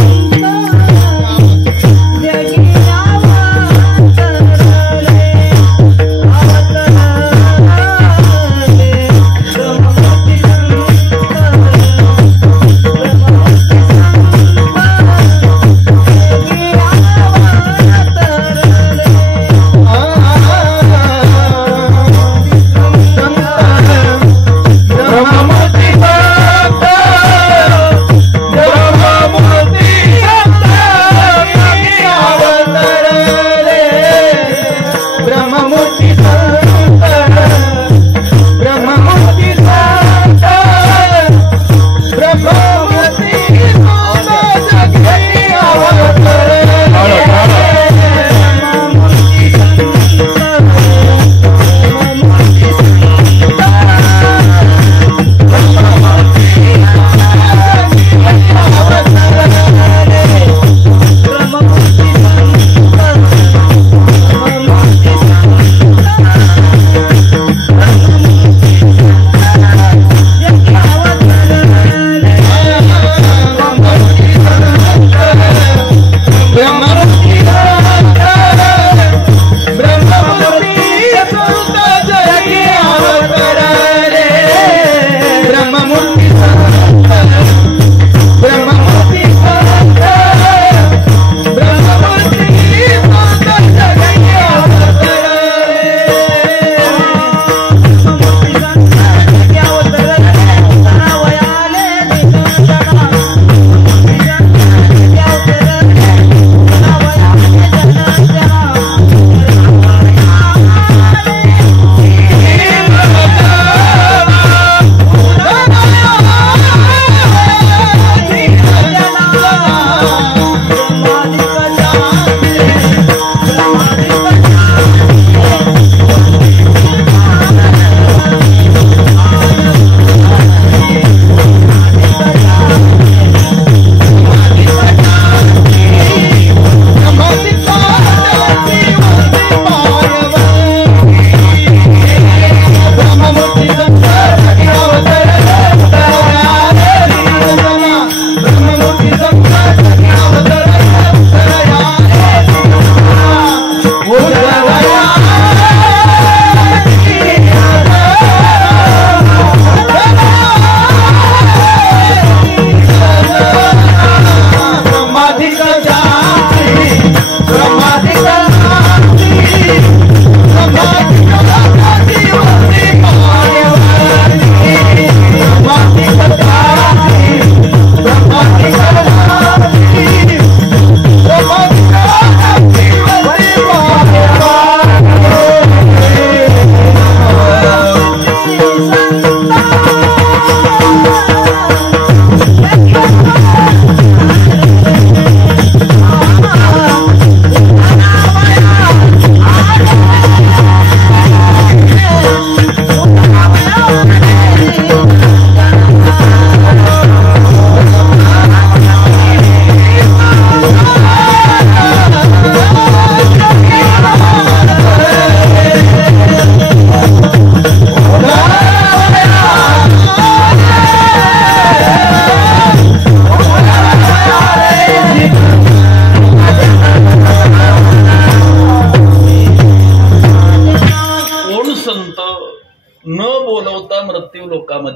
ब्रह्ममूर्ती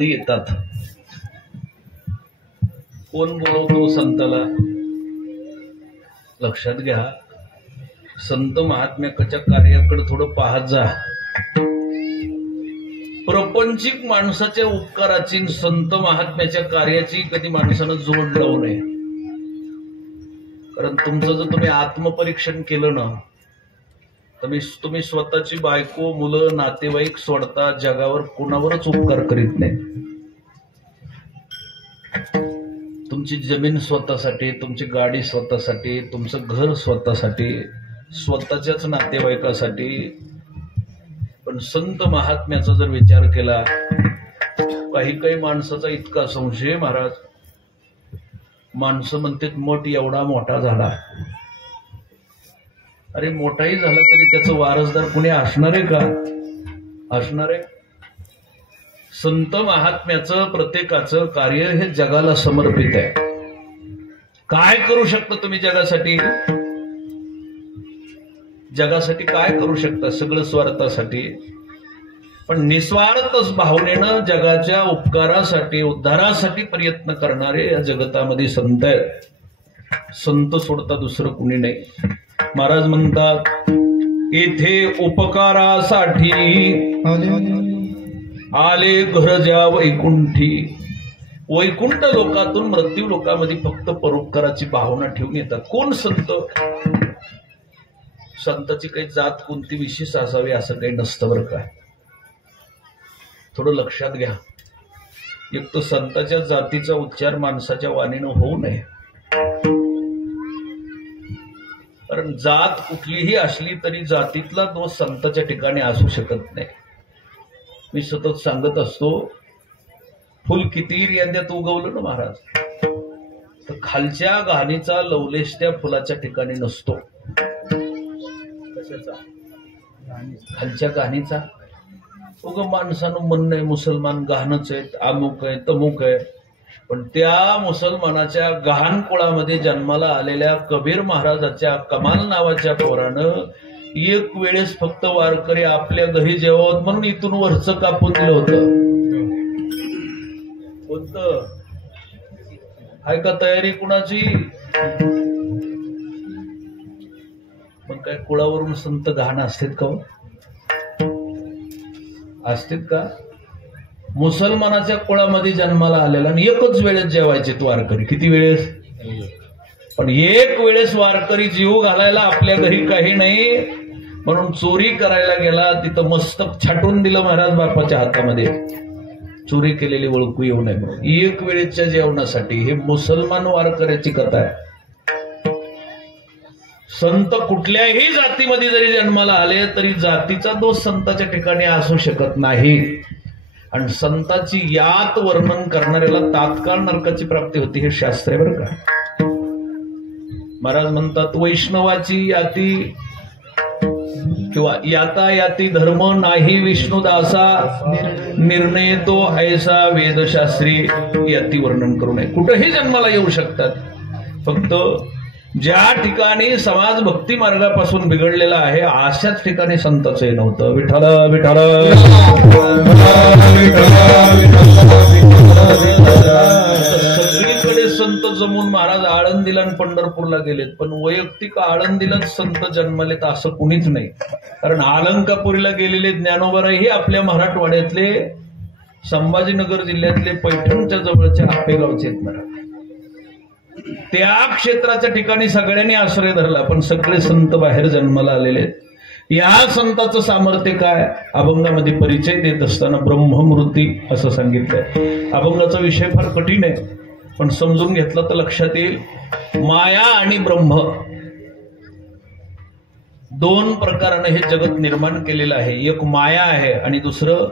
जगतामध्ये येतात. कोण बोलवतो संताला? लक्षात घ्या, संत महात्म्याच्या कार्याकडे थोडं पाहत जा. प्रपंचिक माणसाच्या उपकाराची संत महात्म्याच्या कार्याची कधी माणसानं जोड लावू नये. कारण तुमचं जर तुम्ही आत्मपरीक्षण केलं ना, तुम्ही स्वतःची बायको, मुलं, नातेवाईक सोडता जगावर कोणावरच उपकार करीत नाही. तुमची जमीन स्वतःसाठी, तुमची गाडी स्वतःसाठी, तुमचं घर स्वतःसाठी, स्वतःच्याच नातेवाईकासाठी. पण संत महात्म्याचा जर विचार केला, काही माणसाचा इतका संशय महाराज, माणसं म्हणतात मठ एवढा मोठा झाला. अरे मोठाही झाला तरी त्याचं वारसदार कुणी असणार आहे का? असणार आहे? संत महात्म्याचं प्रत्येकाचं कार्य हे जगाला समर्पित आहे. काय करू शकता तुम्ही जगासाठी? जगासाठी काय करू शकता? सगळं स्वार्थासाठी. पण निस्वार्थ भावनेनं जगाच्या उपकारासाठी, उद्धारासाठी प्रयत्न करणारे या जगतामध्ये संत आहेत. संत सोडता दुसरं कुणी नाही. महाराज म्हणतात, येथे उपकारासाठी आले घर ज्या वैकुंठी. वैकुंठ लोकातून मृत्यू लोकामध्ये फक्त परोपकाराची भावना ठेवून येतात. कोण संत? संताची काही जात कोणती विशेष असावी असं काही नसतं बरं का. थोडं लक्षात घ्या. एक तर संताच्या जातीचा उच्चार माणसाच्या वाणीनं होऊ नये. कारण जात कुठलीही असली तरी जातीतला दोष संताच्या ठिकाणी असू शकत नाही. मी सतत सांगत असतो, फुल कितीही यंद्यात उगवलं ना महाराज, तर खालच्या घाणीचा लवलेश त्या फुलाच्या ठिकाणी नसतो. कशाचा? खालच्या घाणीचा. उग माणसानं म्हणणं आहे मुसलमान गहाणच आहेत, अमुक आहे, तमुक आहे. पण त्या मुसलमानाच्या गहाण कुळामध्ये जन्माला आलेल्या कबीर महाराजाच्या कमाल नावाच्या पोरानं एक वेळेस फक्त वारकरी आपल्या घरी जेवत म्हणून इथून वरचं कापून दिलं होतं. कोणतं? आहे का तयारी कुणाची? पण काय कुळावरून संत गहाण असतात का? असतात का? मुसलमानाच्या कुळामध्ये जन्माला आलेला आणि एकच वेळेस जेवायचे तो वारकरी. किती वेळेस? पण एक वेळेस वारकरी जीव घालायला आपल्या घरी काही नाही म्हणून चोरी करायला गेला. तिथं मस्तक छाटून दिलं महाराज बापाच्या हातामध्ये. चोरी केलेली ओळखू येऊ नये म्हणून एक वेळेच्या जेवणासाठी. हे मुसलमान वारकऱ्याची कथा आहे. संत कुठल्याही जातीमध्ये जरी जन्माला आले तरी जातीचा दोष संताच्या ठिकाणी असू शकत नाही. आणि संताची यात वर्णन करणाऱ्याला तात्काळ नरकाची प्राप्ती होती. हे शास्त्र आहे बरं का. महाराज म्हणतात, वैष्णवाची याती किंवा याता याती धर्म नाही विष्णुदासा, निर्णय तो ऐसा वेदशास्त्री. याती वर्णन करू नये. कुठेही जन्माला येऊ शकतात. फक्त ज्या ठिकाणी समाज भक्ती मार्गापासून बिघडलेला आहे अशाच ठिकाणी संताचं हे नव्हतं. विठ्ठल विठ्ठल. सगळीकडे संत जमून महाराज आळंदीला आणि पंढरपूरला गेलेत. पण वैयक्तिक आळंदीलाच संत जन्मलेत असं कुणीच नाही. कारण अलंकापुरीला गेलेले ज्ञानोबाराही आपल्या मराठवाड्यातले, संभाजीनगर जिल्ह्यातले पैठणच्या जवळच्या आपेगावचे आहेत महाराज. त्या क्षेत्राच्या ठिकाणी सगळ्यांनी आश्रय धरला. पण सगळे संत बाहेर जन्माला आलेले आहेत. या संताचं सामर्थ्य काय? अभंगामध्ये परिचय देत असताना ब्रह्ममूर्ती असं सांगितलंय. अभंगाचा विषय फार कठीण आहे पण समजून घेतला तर लक्षात येईल. माया आणि ब्रह्म दोन प्रकाराने हे जगत निर्माण केलेलं आहे. एक माया आहे आणि दुसरं,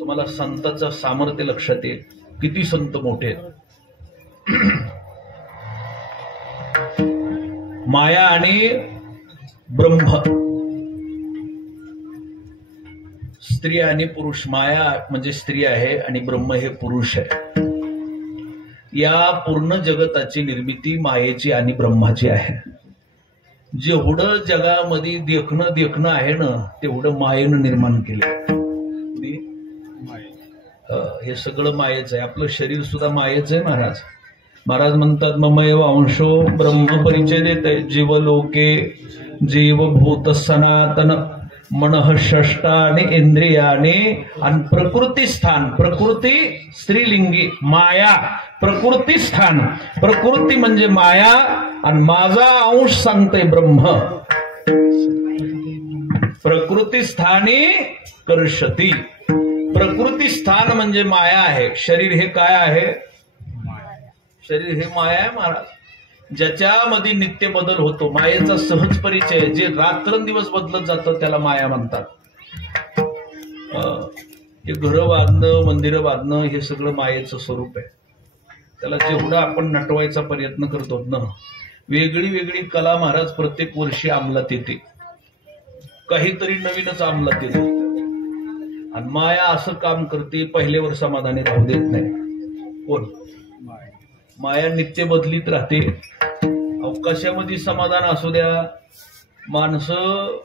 तुम्हाला संताचं सामर्थ्य लक्षात येईल. किती संत मोठे. माया आणि ब्रह्म, स्त्री आणि पुरुष. माया म्हणजे स्त्री आहे आणि ब्रह्म हे पुरुष आहे. या पूर्ण जगताची निर्मिती मायेची आणि ब्रह्माची आहे. जेवढं जगामध्ये देखणं आहे ना तेवढं मायेनं निर्माण केलं. हे सगळं मायेच आहे. आपलं शरीर सुद्धा मायेच आहे. महाराज महाराज म्हणतात ममैव अंशो ब्रह्म परिचय देत आहे. जीवलोके जीवभूत सनातन मनः षष्टानि इंद्रियाने आणि प्रकृती स्थान. प्रकृती स्त्रीलिंगी, माया प्रकृती स्थान. प्रकृती म्हणजे माया आणि माझा अंश सांगते ब्रह्म. प्रकृती स्थानी कर्षती. प्रकृती स्थान म्हणजे माया आहे. शरीर हे काय आहे? शरीर हे माया आहे महाराज. ज्याच्यामध्ये नित्य बदल होतो, मायेचा सहज परिचय, जे रात्रंदिवस बदलत जातं त्याला माया म्हणतात. हे घरं बांधणं, मंदिरं बांधणं हे सगळं मायेचं स्वरूप आहे. त्याला जेवढं आपण नटवायचा प्रयत्न करतो ना, वेगळी वेगळी कला महाराज प्रत्येक वर्षी अंमलात येते. काहीतरी नवीनच अंमलात येते. आणि माया असं काम करते, पहिल्यावर समाधानी राहू देत नाही. कोण? माया नित्य बदलीत राहते. अवकाशामध्ये समाधान असू द्या. माणसं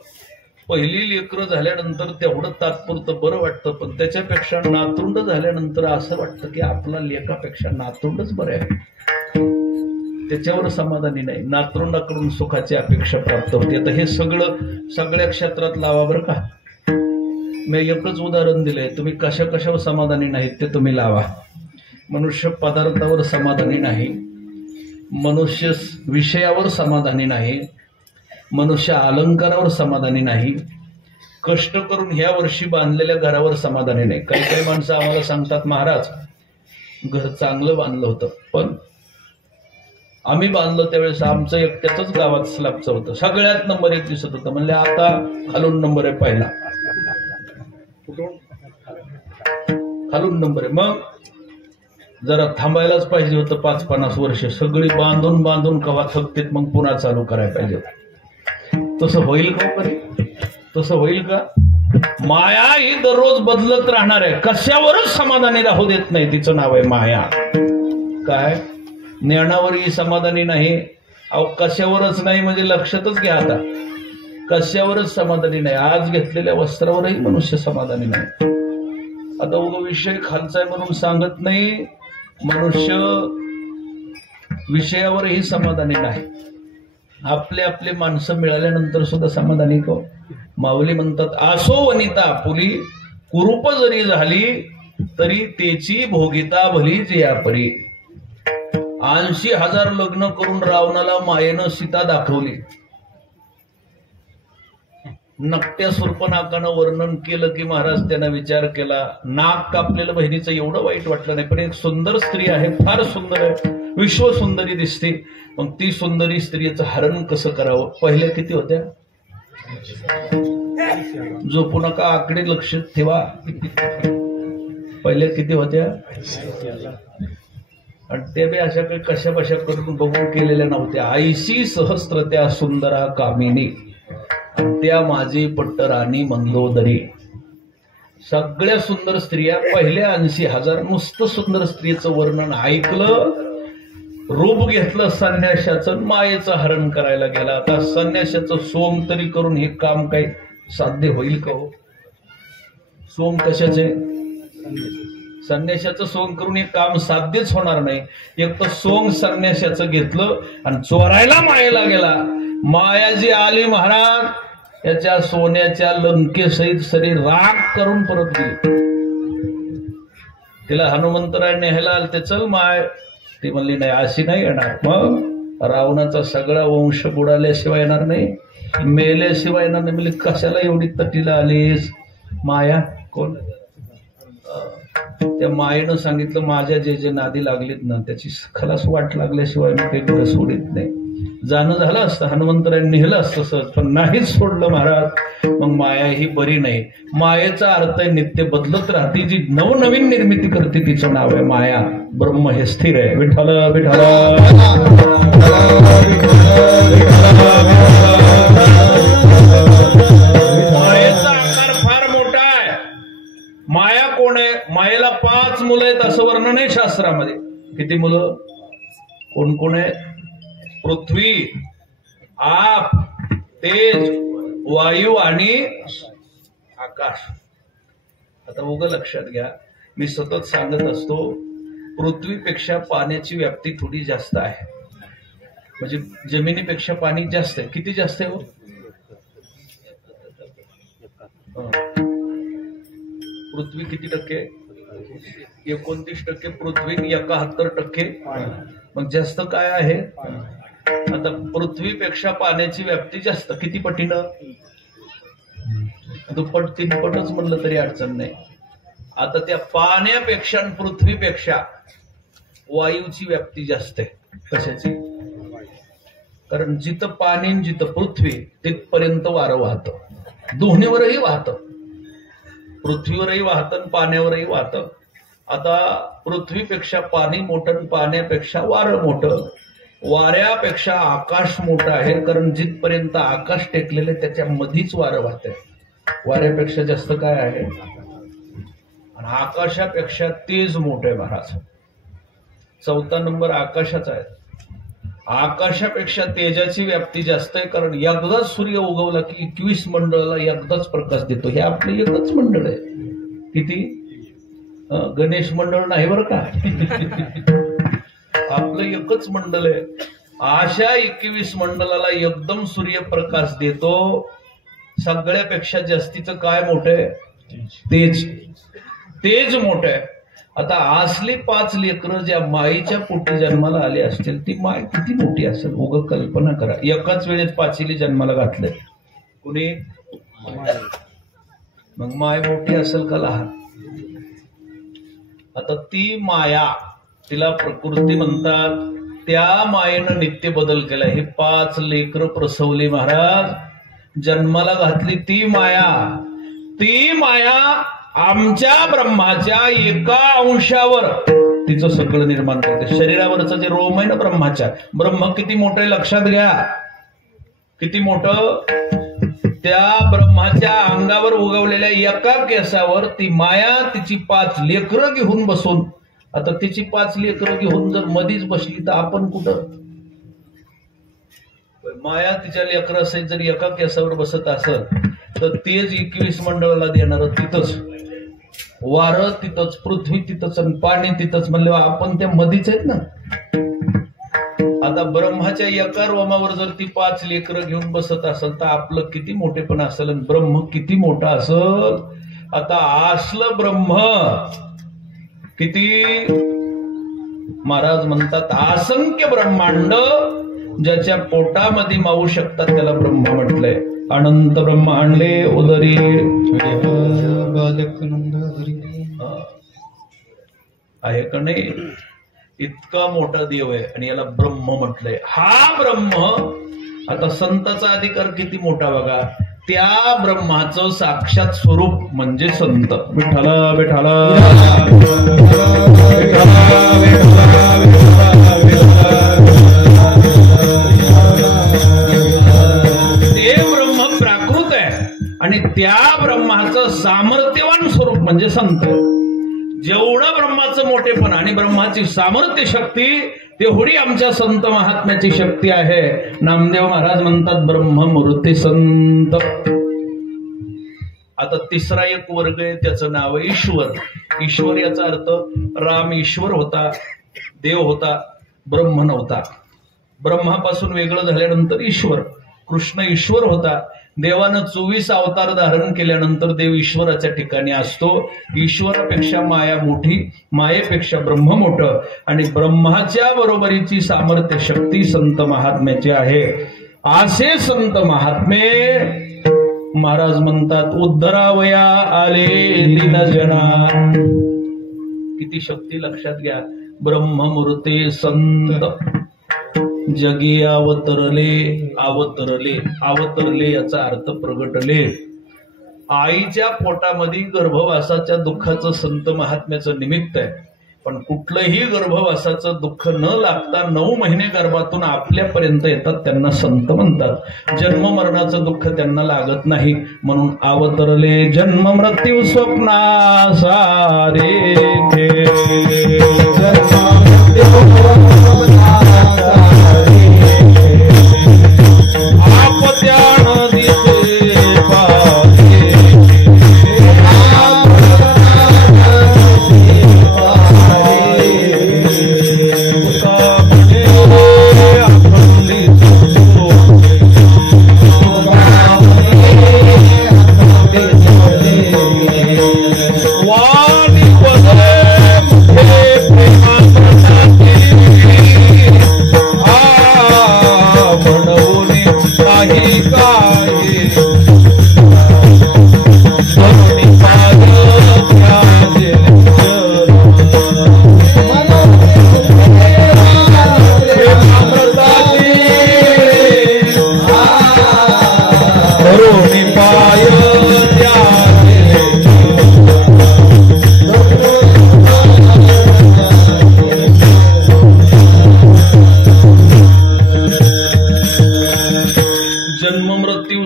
पहिली लेकरं झाल्यानंतर तेवढं तात्पुरतं बरं वाटतं, पण त्याच्यापेक्षा नातरुंड झाल्यानंतर असं वाटतं की आपला लेकापेक्षा नातरुंडच बरं आहे. त्याच्यावर समाधानी नाही. नातरुंडाकडून सुखाची अपेक्षा प्राप्त होते. आता हे सगळं सगळ्या क्षेत्रात लावा बरं का. मी एकच उदाहरण दिलंय. तुम्ही कशा कशावर समाधानी नाहीत ते तुम्ही लावा. मनुष्य पदार्थावर समाधानी नाही, मनुष्य विषयावर समाधानी नाही, मनुष्य अलंकारावर समाधानी नाही, कष्ट करून ह्या वर्षी बांधलेल्या घरावर समाधानी नाही. काही काही माणसं आम्हाला सांगतात महाराज घर चांगलं बांधलं होतं, पण आम्ही बांधलं त्यावेळेस आमचं एकट्याच गावात स्लॅबचं होतं, सगळ्यात नंबर 1 दिसत होतं. म्हणले आता खालून नंबर आहे पहिला, खालून नंबर आहे. मग जरा थांबायलाच पाहिजे होतं 5-50 वर्ष. सगळी बांधून बांधून कवा थकतेत, मग पुन्हा चालू करायला पाहिजे. तसं होईल का? तसं होईल का? माया ही दररोज बदलत राहणार आहे. कशावरच समाधानी राहू देत नाही. तिचं नाव आहे माया. काय? ज्ञानावरही समाधानी नाही. अहो कशावरच नाही म्हणजे लक्षातच घ्या. आता कशावरच समाधानी नाही. आज घेतलेल्या वस्त्रावरही मनुष्य समाधानी नाही. आता विषय खालचा आहे म्हणून सांगत नाही. मनुष्य विषयावरही समाधानी नाही. आपले आपले माणसं मिळाल्यानंतर सुद्धा समाधानी को. माऊली म्हणतात आसो वनिता पुली कुरूप जरी झाली तरी तेची भोगिता भली जियापरी. 80,000 लग्न करून रावणाला मायेनं सीता दाखवली. नकट्या सुर्पनाकानं वर्णन केलं की महाराज त्यांना विचार केला. नाक कापलेलं बहिणीचं एवढं वाईट वाटलं नाही, पण एक सुंदर स्त्री आहे, फार सुंदर आहे, विश्व सुंदरी दिसते. मग ती सुंदरी स्त्रीचं हरण कसं करावं? पहिल्या किती होत्या? झोपू नका, आकडे लक्षात ठेवा. पहिल्या किती होत्या? आणि ते बी अशा काही कशा बशा करून बघून केलेल्या नव्हत्या. 80 सहस्त्र त्या सुंदरा कामिनी त्या माझी पट्टराणी मंदोदरी. सगळ्या सुंदर स्त्रिया पहिल्या 80,000. नुसतं सुंदर स्त्रीचं वर्णन ऐकलं, रूप घेतलं संन्याशाचं, मायेचं हरण करायला गेला. आता संन्याशाचं सोंग तरी करून हे काम काही साध्य होईल का हो? सोंग कशाचे? संन्याशाचं सोंग करून हे काम साध्यच होणार नाही. एक तर सोंग संन्याशाचं घेतलं आणि चोरायला मायेला गेला. माया जी आली महाराज याच्या सोन्याच्या लंकेसहित शरीर राग करून परत गेली. तिला हनुमंतराय न्यायला आले ते चल माय. ती म्हणली नाही अशी नाही येणार. मग रावणाचा सगळा वंश बुडाल्याशिवाय येणार नाही, मेल्याशिवाय येणार नाही. म्हणजे कशाला एवढी तटीला आलीस? माया कोण? त्या मायेनं सांगितलं माझ्या जे जे नादी लागलीत ना त्याची खलास वाट लागल्याशिवाय मी काही घर सोडित नाही. जाणं झालं असतं, हनुमंतरायांनी नेलं असतं सहज, पण नाहीच सोडलं महाराज. मग माया ही बरी नाही. मायेचा अर्थ आहे नित्य बदलत राहते, जी नवनवीन निर्मिती करते तिचं नाव आहे माया. ब्रह्म हे स्थिर आहे. विठ्ठल विठ्ठल. मायेचा आकार फार मोठा आहे. माया कोण आहे? मायेला 5 मुलं आहेत असं वर्णन आहे शास्त्रामध्ये. किती मुलं? कोण कोण आहे? पृथ्वी, आप, तेज, वायू आणि आकाश. आता उगा लक्षात घ्या, मी सतत सांगत असतो, पृथ्वीपेक्षा पाण्याची व्याप्ती थोडी जास्त आहे. म्हणजे जमिनीपेक्षा पाणी जास्त आहे. किती जास्त आहे हो? पृथ्वी किती टक्के? 29% पृथ्वी, 71% मग जास्त काय आहे? आता पृथ्वीपेक्षा पाण्याची व्याप्ती जास्त. किती पटीनं? दुप्पट तीनपटच म्हणलं तरी अडचण नाही. आता त्या पाण्यापेक्षा आणि पृथ्वीपेक्षा वायूची व्याप्ती जास्त आहे. कशाची? कारण जिथं पाणी जिथं पृथ्वी तिथपर्यंत वारं वाहतं. दोन्हीवरही वाहतं, पृथ्वीवरही वाहतं पाण्यावरही वाहतं. आता पृथ्वीपेक्षा पाणी मोठं, पाण्यापेक्षा वारं मोठं. वाऱ्यापेक्षा आकाश मोठं आहे, कारण जिथपर्यंत आकाश टेकलेले त्याच्या मधीच वारं वाहत आहे. वाऱ्यापेक्षा जास्त काय आहे? आणि आकाशापेक्षा तेज मोठं आहे महाराज. 4था नंबर आकाशाचा आहे. आकाशापेक्षा तेजाची व्याप्ती जास्त आहे, कारण एकदाच सूर्य उगवला की 21 मंडळाला एकदाच प्रकाश देतो. हे आपलं एकच मंडळ आहे. किती? गणेश मंडळ नाही बरं का. आपलं एकच मंडळ आहे. अशा 21 मंडळाला एकदम सूर्यप्रकाश देतो. सगळ्यापेक्षा जास्तीचं काय मोठं आहे? तेज. तेज मोठं आहे. आता असली 5 लेकरं ज्या माईच्या पोटी जन्माला आले असतील, ती माय किती मोठी असेल? उग कल्पना करा. एकाच वेळेत 5 जन्माला घातले. कुणी? मग माय मोठी असेल का लहान? आता ती माया, तिला प्रकृती म्हणतात. त्या मायेनं नित्य बदल केला. हे 5 लेकरं प्रसवली महाराज, जन्माला घातली ती माया. ती माया आमच्या ब्रह्माच्या एका अंशावर तिचं सगळं निर्माण करते. शरीरावरचं जे रोम आहे ना ब्रह्माच्या, ब्रह्म किती मोठं आहे लक्षात घ्या. किती मोठं? त्या ब्रह्माच्या अंगावर उगवलेल्या एका केसावर ती माया तिची 5 लेकरं घेऊन बसून. आता तिची 5 लेकरं घेऊन जर मधीच बसली तर आपण कुठं? माया तिच्या लेकरं असेल जर एका केसावर बसत असेल तर तेच 21 मंडळाला देणार तिथंच. वारं तिथंच, पृथ्वी तिथंच आणि पाणी तिथंच. म्हणले आपण त्या मधीच आहेत ना. आता ब्रह्माच्या एका रोमावर जर ती 5 लेकरं घेऊन बसत असेल तर आपलं किती मोठेपण असेल आणि ब्रह्म किती मोठा असेल. आता असलं ब्रह्म किती? महाराज म्हणतात असंख्य ब्रह्मांड ज्याच्या पोटामध्ये मावू शकतात त्याला ब्रह्म म्हटलंय. अनंत ब्रह्मांडे उदरी आहे का नाही? इतका मोठा देव आहे आणि याला ब्रह्म म्हटलंय. हा ब्रह्म आता संताचा अधिकार किती मोठा बघा. त्या ब्रह्माचं साक्षात स्वरूप म्हणजे संत. विठ्ठला विठ्ठला ते ब्रह्म प्राकृत आहे आणि त्या ब्रह्माचं सामर्थ्यवान स्वरूप म्हणजे संत. जेवढं ब्रह्माचं मोठेपण आणि ब्रह्माची सामर्थ्य शक्ती तेवढी आमच्या संत महात्म्याची शक्ती आहे. नामदेव महाराज म्हणतात ब्रह्ममूर्ती संत. आता तिसरा एक वर्ग आहे, त्याचं नाव आहे ईश्वर. ईश्वर याचा अर्थ राम ईश्वर होता, देव होता, ब्रह्म नव्हता. ब्रह्मापासून वेगळं झाल्यानंतर ईश्वर. कृष्ण ईश्वर होता. देवानं 24 अवतार धारण केल्यानंतर देव ईश्वराच्या ठिकाणी असतो. ईश्वरापेक्षा माया मोठी, मायेपेक्षा ब्रह्म मोठं आणि ब्रह्माच्या बरोबरीची सामर्थ्य शक्ती संत महात्म्याची आहे. असे संत महात्मे महाराज म्हणतात उद्धरावया आले दीनजना. किती शक्ती लक्षात घ्या. ब्रह्ममूर्ती संत जगी अवतरले. अवतरले, अवतरले याचा अर्थ प्रगटले. आईच्या पोटामध्ये गर्भवासाच्या दुःखाचं संत महात्म्याचं निमित्त आहे. पण कुठलंही गर्भवासाचं दुःख न लागता 9 महिने गर्भातून आपल्यापर्यंत येतात त्यांना संत म्हणतात. जन्म मरणाचं दुःख त्यांना लागत नाही म्हणून अवतरले. जन्म मृत्यू स्वप्ना सारे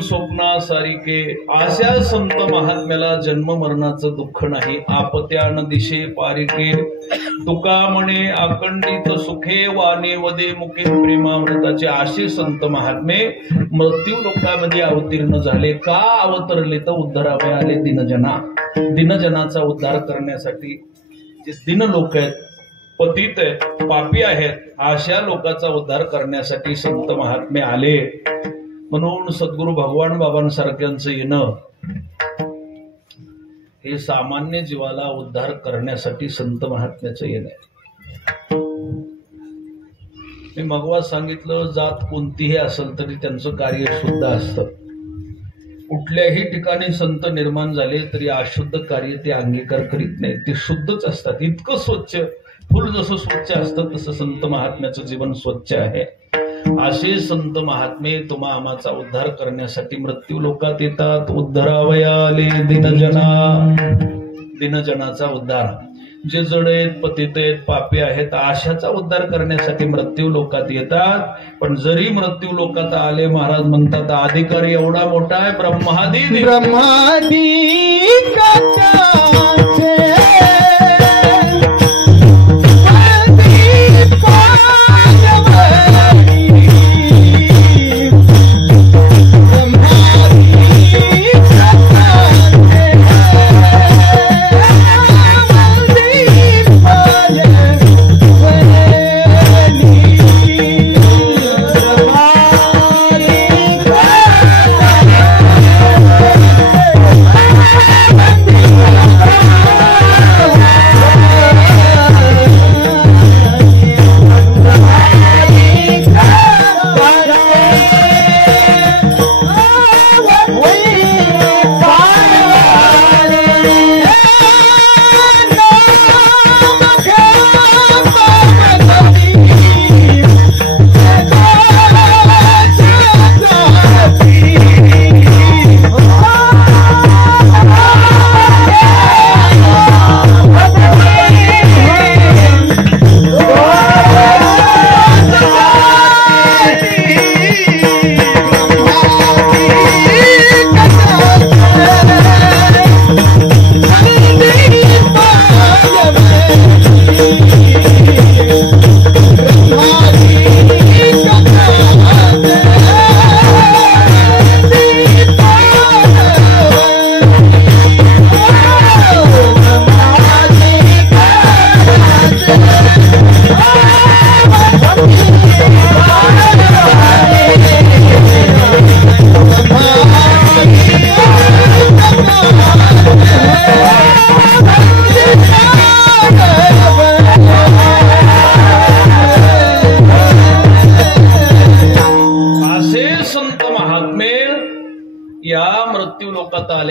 स्वप्ना सारिके अशा संत महात्म्याला जन्म मरणाचं दुःख नाही. आपत्यान दिशे पारिके तुका म्हणे अखंडित सुखे वाणे वदे मुखे प्रेमामृताचे असे संत महात्मे मृत्यू लोकांमध्ये अवतीर्ण झाले. का अवतरले तर उद्धारावे आले दिनजना. दिनजनाचा उद्धार करण्यासाठी. जे दिन लोक आहेत, पतित आहेत, पापी आहेत, अशा लोकांचा उद्धार करण्यासाठी संत महात्मे आले. म्हणून सद्गुरू भगवान बाबांसारख्यांचं येणं हे सामान्य जीवाला उद्धार करण्यासाठी संत महात्म्याचं येणं आहे. मी मगवा सांगितलं, जात कोणतीही असेल तरी त्यांचं कार्य शुद्ध असतं. कुठल्याही ठिकाणी संत निर्माण झाले तरी अशुद्ध कार्य ते अंगीकार करीत नाही. ते शुद्धच असतात. इतकं स्वच्छ, फुल जसं स्वच्छ असतं तसं संत महात्म्याचं जीवन स्वच्छ आहे. असे संत महात्मे तुम्हा आमाचा उद्धार करण्यासाठी मृत्यू लोकात येतात. उद्धारावया आले दिनजना. दिनजनाचा उद्धार. जे जड आहेत, पतित आहेत, पापी आहेत, आशाचा उद्धार करण्यासाठी मृत्यू लोकात येतात. पण जरी मृत्यू लोकात आले, महाराज म्हणतात अधिकारी एवढा मोठा आहे, ब्रह्मादी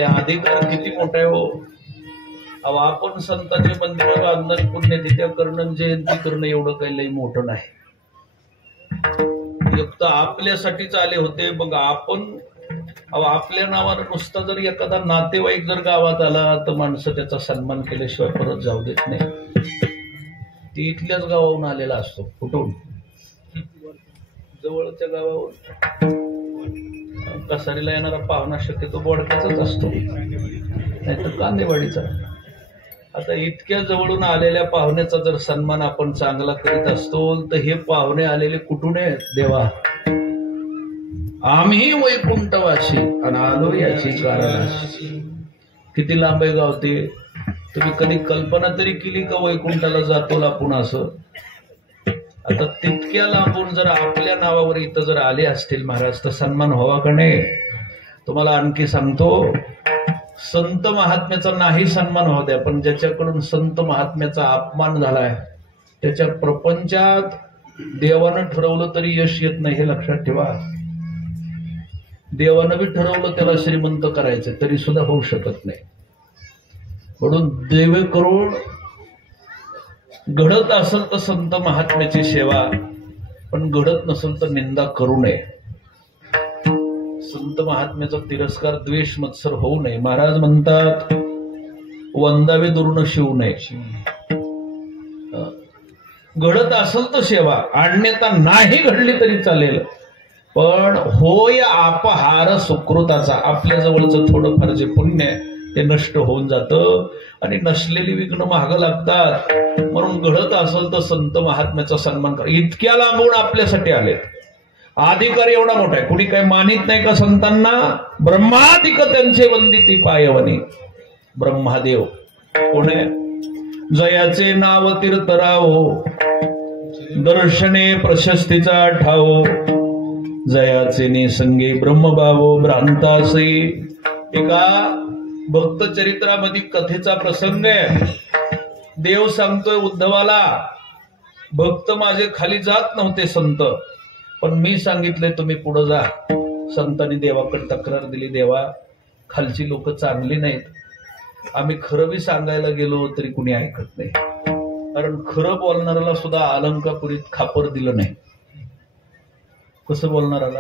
अधिकार किती मोठा आहे हो. अहो आपण संतांचे मंदिर बांधणं, पुण्यतिथ्या करणं, जयंती करणं एवढं काही लई मोठं नाही. एक तर आपल्यासाठीच आले होते. मग आपण आपल्या नावानं नुसता जर एखादा नातेवाईक जर गावात आला तर माणसं त्याचा सन्मान केल्याशिवाय परत जाऊ देत नाही. ती इथल्याच गावाहून आलेला असतो. कुठून? जवळच्या गावावर. कसारीला येणारा पाहुणा शक्यतो बोडक्याचाच असतो, नाहीतर कांदेवाडीचा. आता इतक्या जवळून आलेल्या पाहुण्याचा जर सन्मान आपण चांगला करीत असतो तर हे पाहुणे आलेले कुठून आहेत देवा? आम्ही वैकुंठवासी आणि आलो याची कारणाशी. किती लांब आहे गाव ते? तुम्ही कधी कल्पना तरी केली का वैकुंठाला जातो आपण असं? आता तितक्या लांबून जर आपल्या नावावर इथं जर आले असतील महाराज तर सन्मान व्हावा का नाही? तुम्हाला आणखी सांगतो, संत महात्म्याचा नाही सन्मान होऊ द्या, पण ज्याच्याकडून संत महात्म्याचा अपमान झालाय त्याच्या प्रपंचात देवानं ठरवलं तरी यश येत नाही, हे लक्षात ठेवा. देवानं बी ठरवलं त्याला श्रीमंत करायचं तरी सुद्धा होऊ शकत नाही. म्हणून देव करून घडत असेल तर संत महात्म्याची सेवा, पण घडत नसेल तर निंदा करू नये. संत महात्म्याचा तिरस्कार, द्वेष, मत्सर होऊ नये. महाराज म्हणतात वंदावे दुरून शिवू नये. घडत असेल तर सेवा, अन्यथा नाही घडली तरी चालेल, पण होय अपहार सुकृताचा, आपल्या जवळचं थोडंफार जे पुण्य आहे ते नष्ट होऊन जातं आणि नसलेली विघ्न महाग लागतात. म्हणून घडत असेल तर संत महात्म्याचा सन्मान करा. इतक्या लांबून आपल्यासाठी आलेत. अधिकार एवढा मोठा आहे, कुणी काही मानित नाही का संतांना? ब्रह्मादिक त्यांचे वंदिती पायवनी. ब्रह्मादेव कोण आहे? जयाचे नाव तीर्थराव, दर्शने प्रशस्तीचा ठाव, जयाचे निसंगी ब्रह्मभाव भ्रांतासे. एका भक्त चरित्रामध्ये कथेचा प्रसंग आहे. देव सांगतोय उद्धवाला, भक्त माझे खाली जात नव्हते संत, पण मी सांगितलंय तुम्ही पुढे जा. संतांनी देवाकडे तक्रार दिली, देवा खालची लोक चांगली नाहीत, आम्ही खरं बी सांगायला गेलो तरी कुणी ऐकत नाही. कारण खरं बोलणाऱ्याला सुद्धा अलंकापुरीत खापर दिलं नाही. कसं बोलणाऱ्याला?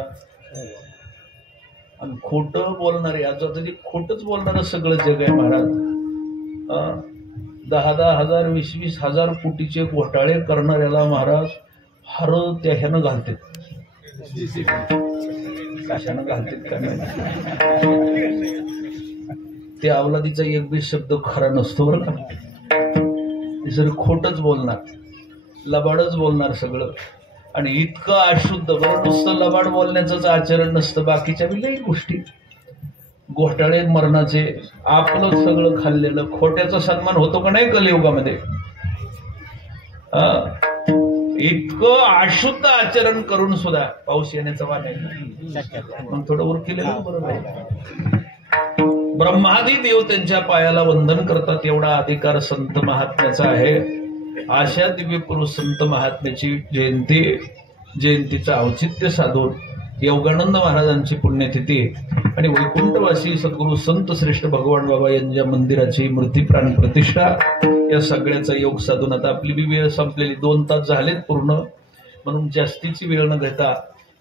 आणि खोटं बोलणारे, आता तरी खोटच बोलणार सगळं जग आहे महाराज. 10,000 20,000 कोटीचे घोटाळे करणाऱ्याला महाराज हार त्या ह्यानं घालते. कशानं घालते का नाही? त्या अवलादीचा एक बी शब्द खरा नसतो बरं का. ते सर खोटच बोलणार, लबाडच बोलणार सगळं. आणि इतकं अशुद्ध, बरं नुसतं लबाड बोलण्याचंच आचरण नसतं, बाकीच्या बी लई गोष्टी, घोटाळे मरणाचे, आपलं सगळं खाल्लेलं. खोट्याचा सन्मान होतो का नाही कलियुगामध्ये? इतकं अशुद्ध आचरण करून सुद्धा पाऊस येण्याचा वाट आहे. मग थोडं वर केलेलं बरोबर आहे. ब्रह्मादी देव त्यांच्या पायाला वंदन करतात, एवढा अधिकार संत महात्म्याचा आहे. अशा दिव्य पुरुष संत महात्म्याची जयंतीचं औचित्य साधून योगानंद महाराजांची पुण्यतिथी आणि वैकुंठवासी सद्गुरू संत श्रेष्ठ भगवान बाबा यांच्या मंदिराची मूर्ती प्राण प्रतिष्ठा, या सगळ्याचा योग साधून आता आपली बी वेळ संपलेली. 2 तास झालेत पूर्ण, म्हणून जास्तीची वेळ न घेता,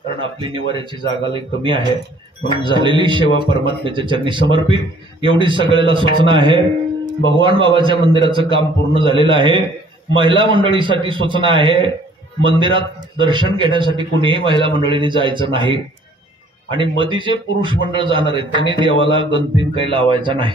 कारण आपली निवाऱ्याची जागा लई कमी आहे, म्हणून झालेली सेवा परमात्म्याच्या चरणी समर्पित. एवढी सगळ्याला सूचना आहे. भगवान बाबाच्या मंदिराचं काम पूर्ण झालेलं आहे. महिला मंडळीसाठी सूचना आहे, मंदिरात दर्शन घेण्यासाठी कुणीही महिला मंडळीने जायचं नाही. आणि मध्ये जे पुरुष मंडळ जाणार आहेत त्यांनी देवाला गणतीन काही लावायचा नाही.